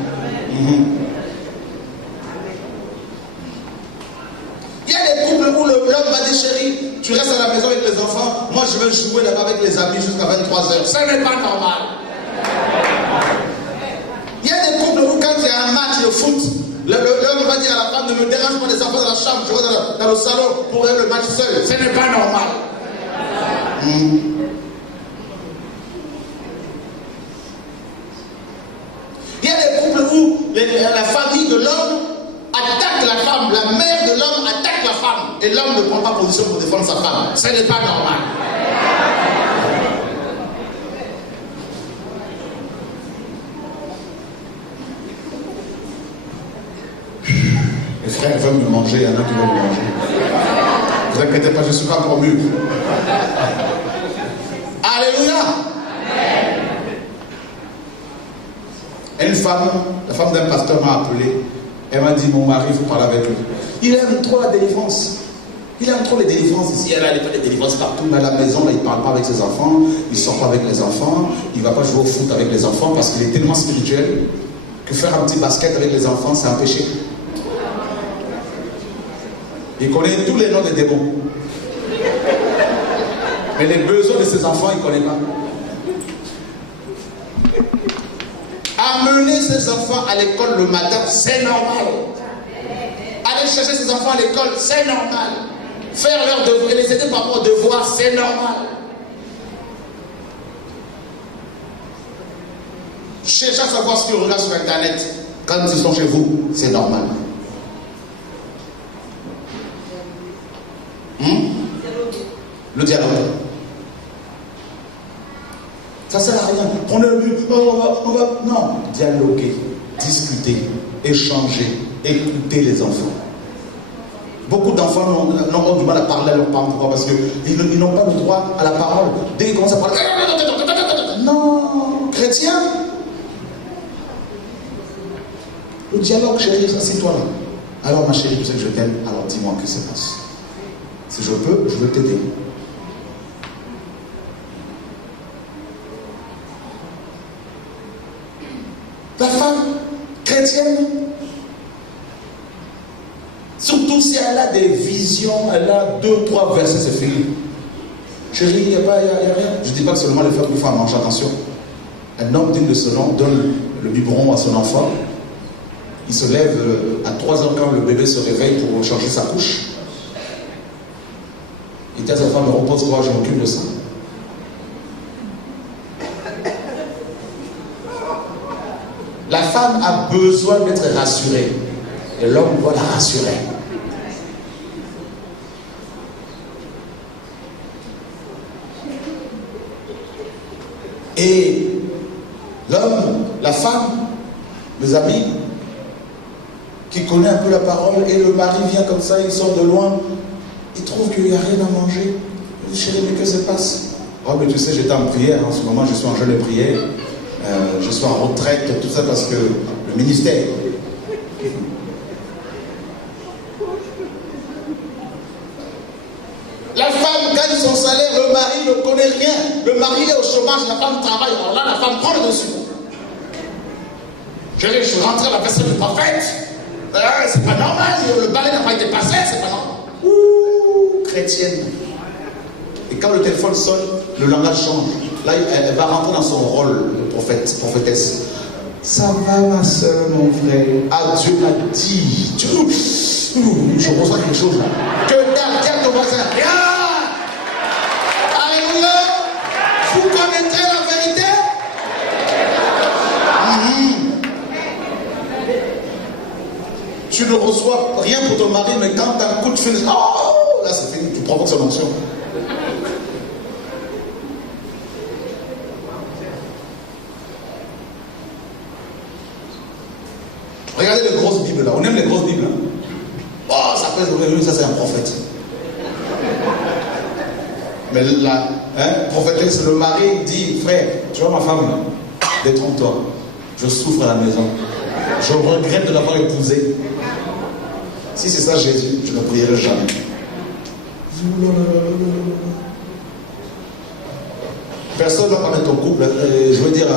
Il y a des couples où l'homme va dire, chérie, tu restes à la maison avec les enfants, moi je vais jouer là-bas avec les amis jusqu'à 23h. Ce n'est pas normal. Il y a des couples où quand il y a un match de foot, l'homme va dire à la femme, ne me dérange pas les enfants dans la chambre, je vais dans le salon pour voir le match seul. Ce n'est pas normal. Il y a des couples où la famille de l'homme attaque la femme, la mère de l'homme attaque la femme, et l'homme ne prend pas position pour défendre sa femme. Ce n'est pas normal. Les frères veulent me manger, il y en a qui veulent me manger. Ne vous inquiétez pas, je ne suis pas encore mûr. Alléluia. Une femme, la femme d'un pasteur m'a appelé. Elle m'a dit, mon mari, il faut parler avec lui. Il aime trop la délivrance. Il aime trop les délivrances ici. Elle a des délivrances partout. Mais à la maison, là, il ne parle pas avec ses enfants. Il ne sort pas avec les enfants. Il ne va pas jouer au foot avec les enfants parce qu'il est tellement spirituel que faire un petit basket avec les enfants, c'est un péché. Il connaît tous les noms des démons. Mais les besoins de ses enfants, il ne connaît pas. Amener ses enfants à l'école le matin, c'est normal. Aller chercher ses enfants à l'école, c'est normal. Faire leurs devoirs et les aider par rapport aux devoirs, c'est normal. chaque fois ce qu'ils regardent sur Internet, quand ils sont chez vous, c'est normal. Le dialogue. Ça ne sert à rien. On va. Non, dialoguer, discuter, échanger, écouter les enfants. Beaucoup d'enfants n'ont du mal à parler à leurs parents. Pourquoi? Parce qu'ils n'ont pas le droit à la parole. Dès qu'ils commencent à parler. Non, chrétien. Le dialogue, chérie, assieds-toi là. Alors, ma chérie, tu sais que je t'aime, alors dis-moi que ça passe. Si je peux, je veux t'aider. La femme chrétienne, surtout si elle a des visions, elle a 2-3 versets, c'est fini. Chérie, il n'y a rien. Je ne dis pas que seulement les femmes qui font à manger, attention. Un homme digne de ce nom donne le biberon à son enfant. Il se lève à 3 ans quand le bébé se réveille pour changer sa couche. Il dit à sa femme, repose quoi, je m'occupe de ça. La femme a besoin d'être rassurée. Et l'homme doit la rassurer. Et l'homme, la femme, mes amis, qui connaît un peu la parole, et le mari vient comme ça, il sort de loin, il trouve qu'il n'y a rien à manger. Il dit, chérie, mais que se passe? Oh, mais tu sais, j'étais en prière, en ce moment je suis en jeûne de prière, je suis en retraite, tout ça parce que le ministère. La femme gagne son salaire, le mari ne connaît rien. Le mari est au chômage, la femme travaille. Alors là, la femme prend le dessus. Je suis rentré à la personne du prophète. C'est pas normal, le balai n'a pas été passé, c'est pas normal. Ouh, chrétienne. Et quand le téléphone sonne, le langage change. Là, elle va rentrer dans son rôle de prophétesse. Ça va, ma soeur, mon frère. Ah, Dieu m'a dit. Je reçois quelque chose là. Que derrière ton voisin. Alléluia. Vous connaîtrez la vérité. Tu ne reçois rien pour ton mari, mais quand tu as un coup de fil, oh, là c'est fini, tu provoques son onction. Regardez les grosses Bibles là, on aime les grosses Bibles. Hein? Oh, ça pèse, ça c'est un prophète. Mais la prophétesse, le mari dit, frère, tu vois ma femme là, détrompe-toi, je souffre à la maison. Je regrette de l'avoir épousée. Si c'est ça Jésus, je ne prierai jamais. Personne ne m'a parlé de ton couple. Je veux dire,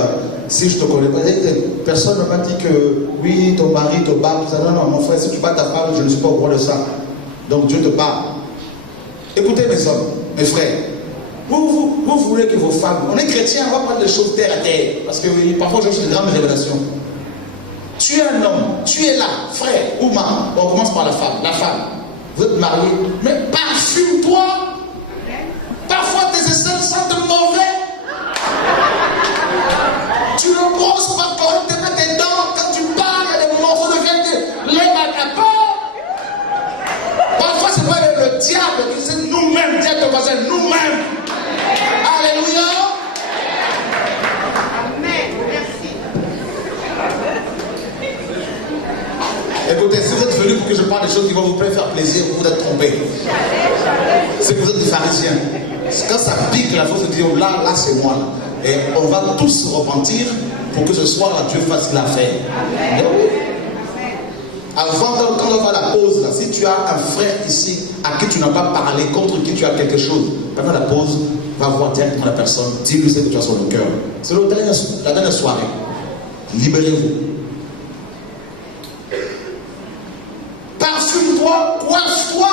si je te connais pas, personne ne m'a dit que oui, ton mari te bat. Non, mon frère, si tu bats ta femme, je ne suis pas au courant de ça. Donc Dieu te parle. Écoutez mes hommes, mes frères. Vous voulez que vos femmes, on est chrétiens, on va prendre des choses terre à terre. Parce que parfois je fais de grandes révélations. Tu es un homme, tu es là, frère ou maman. On commence par la femme. La femme, vous êtes mariés, mais parfume-toi. Parfois tes aisselles sentent mauvais. Tu ne brosses pas correctement tes dents. Quand tu parles, il y a des morceaux de viande, lève à ta part. Parfois c'est pas le diable qui c'est nous-mêmes, dis à ton voisin, nous-mêmes. Alléluia. Écoutez, si vous êtes venus pour que je parle des choses qui vont vous faire plaisir, vous êtes trompés. C'est que vous êtes des pharisiens. Quand ça pique, la faut se dire, là c'est moi. Et on va tous se repentir pour que ce soir-là, Dieu fasse l'affaire. Avant, quand on va à la pause, là, si tu as un frère ici à qui tu n'as pas parlé, contre qui tu as quelque chose, pendant la pause, va voir directement la personne, dis-lui ce que tu as sur le cœur. C'est la dernière soirée. Libérez-vous. Parfume-toi, coiffe-toi.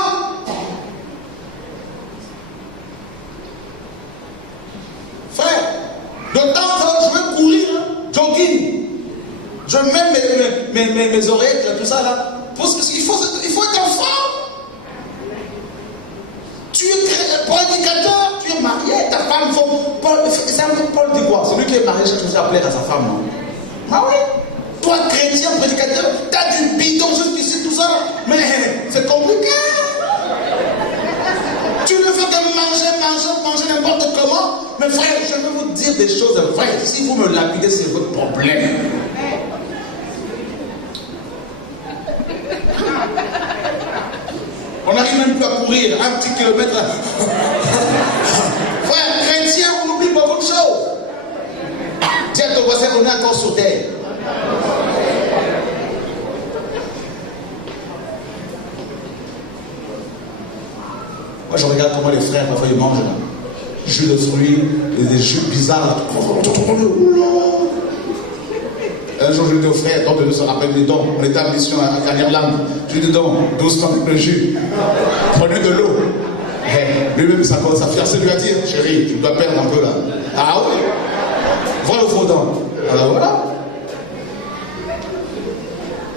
Frère, de temps en temps, je vais courir, jogging. Je mets mes oreilles, tout ça là. Parce qu'il faut être en forme. Tu es prédicateur, tu es marié, ta femme, Paul dit quoi? Celui qui est marié cherche aussi à plaire à sa femme. Non? Ah oui? Toi, chrétien, prédicateur, t'as du bidon jusqu'ici, tout ça. Mais c'est compliqué. Tu ne fais que manger n'importe comment. Mais frère, je vais vous dire des choses vraies. Si vous me lapidez, c'est votre problème. On n'arrive même plus à courir un petit kilomètre. Frère, chrétien, on oublie beaucoup de choses. Dis à ton voisin qu'on est encore sur terre. Moi, je regarde comment les frères, parfois, ils mangent là. Jus de fruits, des jus bizarres là. Un jour, je dis aux frères, donc de se rappeler des dons. On était en mission en Irlande. Je lui dis donc, 12 tonnes de jus. Prenez de l'eau. Lui-même, sa fiancée lui a dit, chérie, tu dois perdre un peu là. Ah oui? Voilà le faux dents. Alors voilà.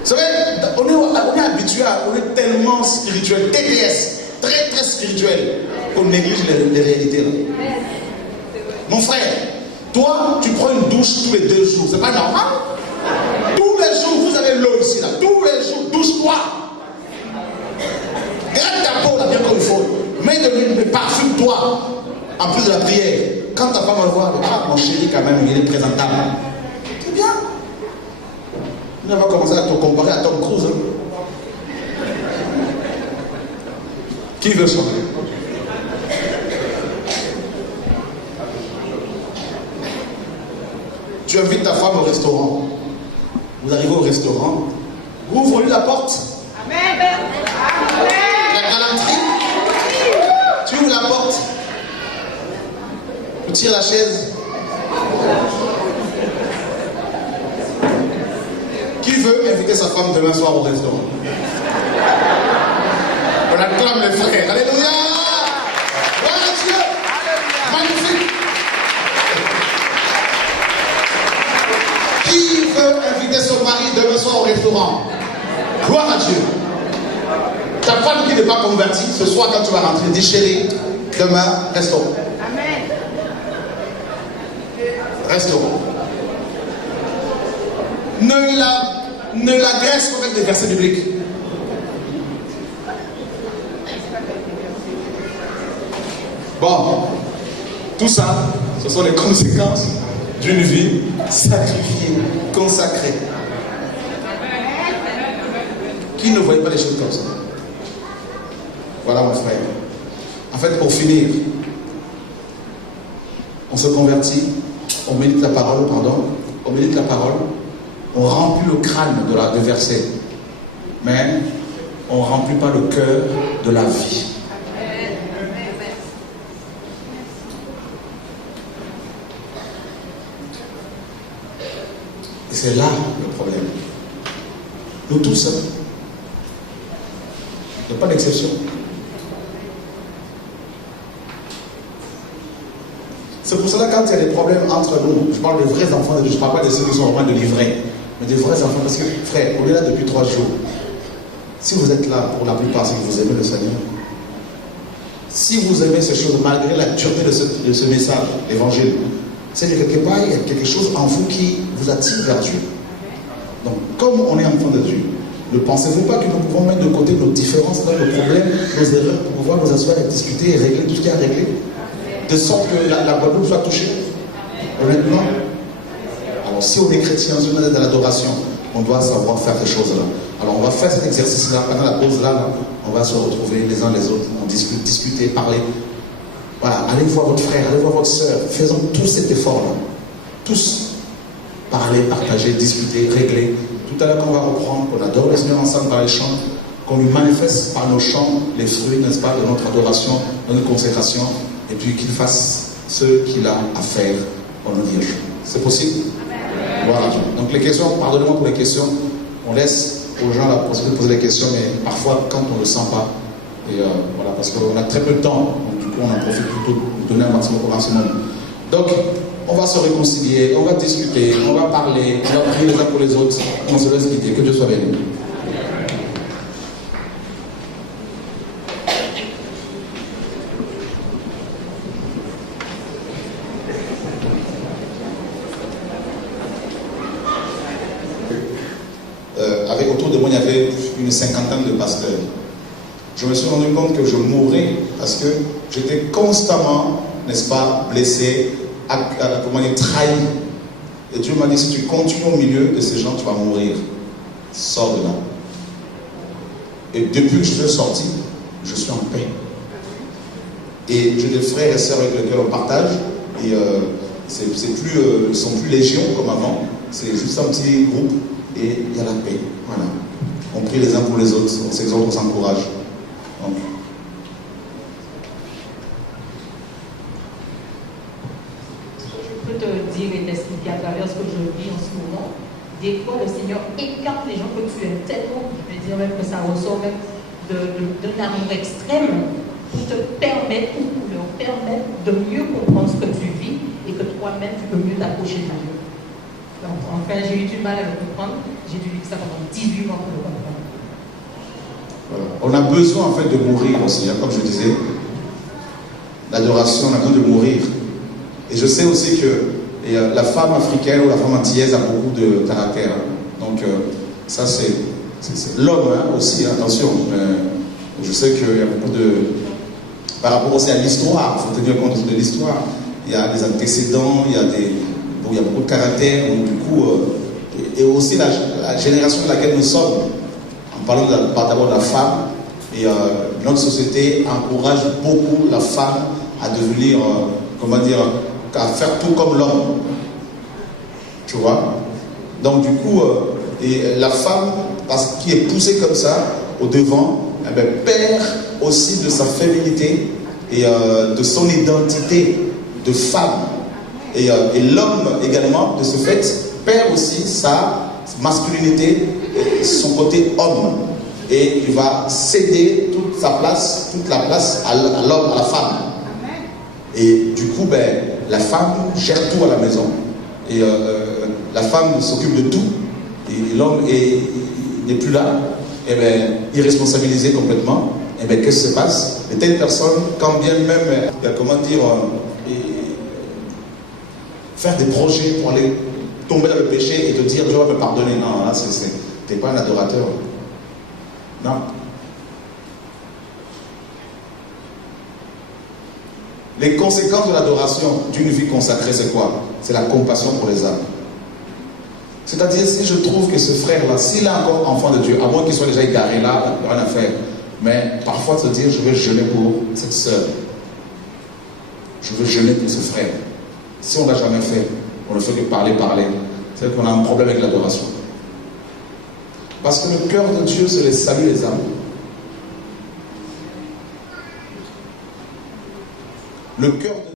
Vous savez, on est habitué on est tellement spirituel, TDS, très très spirituel, qu'on néglige les réalités là. Mon frère, toi, tu prends une douche tous les 2 jours, c'est pas normal? Tous les jours, vous avez l'eau ici là, tous les jours, douche-toi. Gratte ta peau là bien comme il faut. Mets de l'huile, mais parfume-toi. En plus de la prière. Quand ta femme va voir, ah, mon chéri quand même, il est présentable. C'est bien. On va commencer à te comparer à Tom Cruise. Hein. Qui veut changer? Tu invites ta femme au restaurant. Vous arrivez au restaurant. Vous ouvrez la porte. Amen. La galanterie. Tu ouvres la porte. Tu tires la chaise. Qui veut inviter sa femme demain soir au restaurant? On acclame les frères. Alléluia. Gloire à Dieu. Magnifique. Qui veut inviter son mari demain soir au restaurant? Gloire à Dieu. Ta femme qui n'est pas convertie, ce soir quand tu vas rentrer, dis chérie, demain, restaurant. Amen. Restaurant. Ne l'agresse qu'avec des versets bibliques. Bon, tout ça, ce sont les conséquences d'une vie sacrifiée, consacrée. Qui ne voyait pas les choses comme ça? Voilà mon frère. En fait, pour finir, on se convertit, on médite la parole, on médite la parole, on remplit le crâne de versets, mais on ne remplit pas le cœur de la vie. Et c'est là le problème. Nous tous, il n'y a pas d'exception. C'est pour cela quand il y a des problèmes entre nous, je parle des vrais enfants, je ne parle pas de ceux qui sont vraiment délivrés, mais des vrais enfants, parce que frère, on est là depuis 3 jours. Si vous êtes là, pour la plupart, c'est que vous aimez le Seigneur. Si vous aimez ces choses, malgré la dureté de ce message, l'évangile, c'est que quelque part, il y a quelque chose en vous qui vous attire vers Dieu. Donc, comme on est enfant de Dieu, ne pensez-vous pas que nous pouvons mettre de côté nos différences, nos problèmes, nos erreurs, pour pouvoir nous asseoir et discuter et régler tout ce qu'il y a à régler, de sorte que la Guadeloupe soit touchée? Honnêtement, alors si on est chrétien, si on est dans l'adoration, on doit savoir faire ces choses-là. Alors on va faire cet exercice-là, pendant la pause là, on va se retrouver les uns les autres, on discuter, parler. Voilà, allez voir votre frère, allez voir votre soeur, faisons tous cet effort-là. Tous. Parler, partager, discuter, régler. Tout à l'heure qu'on va reprendre, qu'on adore le Seigneur ensemble par les chants, qu'on lui manifeste par nos chants les fruits, n'est-ce pas, de notre adoration, de notre consécration, et puis qu'il fasse ce qu'il a à faire pour nos vies. C'est possible? Voilà. Donc les questions, pardonnez-moi pour les questions, on laisse aux gens la possibilité de poser des questions, mais parfois quand on ne le sent pas, et voilà, parce qu'on a très peu de temps, donc du coup on en profite plutôt de donner un maximum au maximum. Donc, on va se réconcilier, on va discuter, on va parler, on va prier les uns pour les autres, on se laisse guider, que Dieu soit béni. autour de moi, il y avait une cinquantaine de pasteurs. Je me suis rendu compte que je mourrais parce que j'étais constamment, n'est-ce pas, blessé, trahi. Et Dieu m'a dit, si tu continues au milieu de ces gens, tu vas mourir. Sors de là. Et depuis que je suis sorti, je suis en paix. Et j'ai des frères et sœurs avec lesquels on partage. Et ils sont plus légion comme avant. C'est juste un petit groupe. Et il y a la paix. Voilà. On prie les uns pour les autres. On s'exhorte, on s'encourage. Donc. Je peux te dire et t'expliquer à travers ce que je vis en ce moment. Des fois, le Seigneur écarte les gens que tu aimes tellement, je peux dire même que ça ressort même d'un amour extrême pour te permettre, ou pour leur permettre de mieux comprendre ce que tu vis et que toi-même tu peux mieux t'approcher de Dieu. Donc, enfin, j'ai eu du mal à le comprendre. J'ai dû vivre ça pendant 18 mois pour le comprendre. Voilà. On a besoin en fait de mourir aussi, hein, comme je disais. L'adoration, on a besoin de mourir. Et je sais aussi que la femme africaine ou la femme antillaise a beaucoup de caractère. Hein. Donc, ça c'est l'homme hein, aussi, attention. Je sais qu'il y a beaucoup de... Par rapport aussi à l'histoire, il faut tenir compte de l'histoire. Il y a des antécédents, il y a beaucoup de caractère. Donc, du coup, et aussi la génération de laquelle nous sommes, en parlant d'abord de la femme, et notre société encourage beaucoup la femme à devenir, à faire tout comme l'homme. Tu vois? Donc du coup, et la femme, parce qui est poussée comme ça, au devant, perd aussi de sa féminité et de son identité de femme. Et l'homme également, de ce fait, perd aussi sa masculinité, son côté homme. Et il va céder toute la place à l'homme, à la femme. Et du coup, la femme gère tout à la maison. Et la femme s'occupe de tout. Et l'homme n'est plus là. Et irresponsabilisé complètement. Et qu'est-ce qui se passe? Et telle personne, quand bien même, faire des projets pour aller tomber dans le péché et te dire Dieu va me pardonner. Non, là, t'es pas un adorateur. Non. Les conséquences de l'adoration d'une vie consacrée, c'est quoi? C'est la compassion pour les âmes. C'est-à-dire, si je trouve que ce frère-là, s'il est encore enfant de Dieu, à moins qu'il soit déjà égaré là, rien à faire, mais parfois se dire, je vais jeûner pour cette sœur. Je veux jeûner pour ce frère. Si on ne l'a jamais fait, on ne fait que parler. C'est qu'on a un problème avec l'adoration. Parce que le cœur de Dieu, c'est le salut des âmes. Le cœur de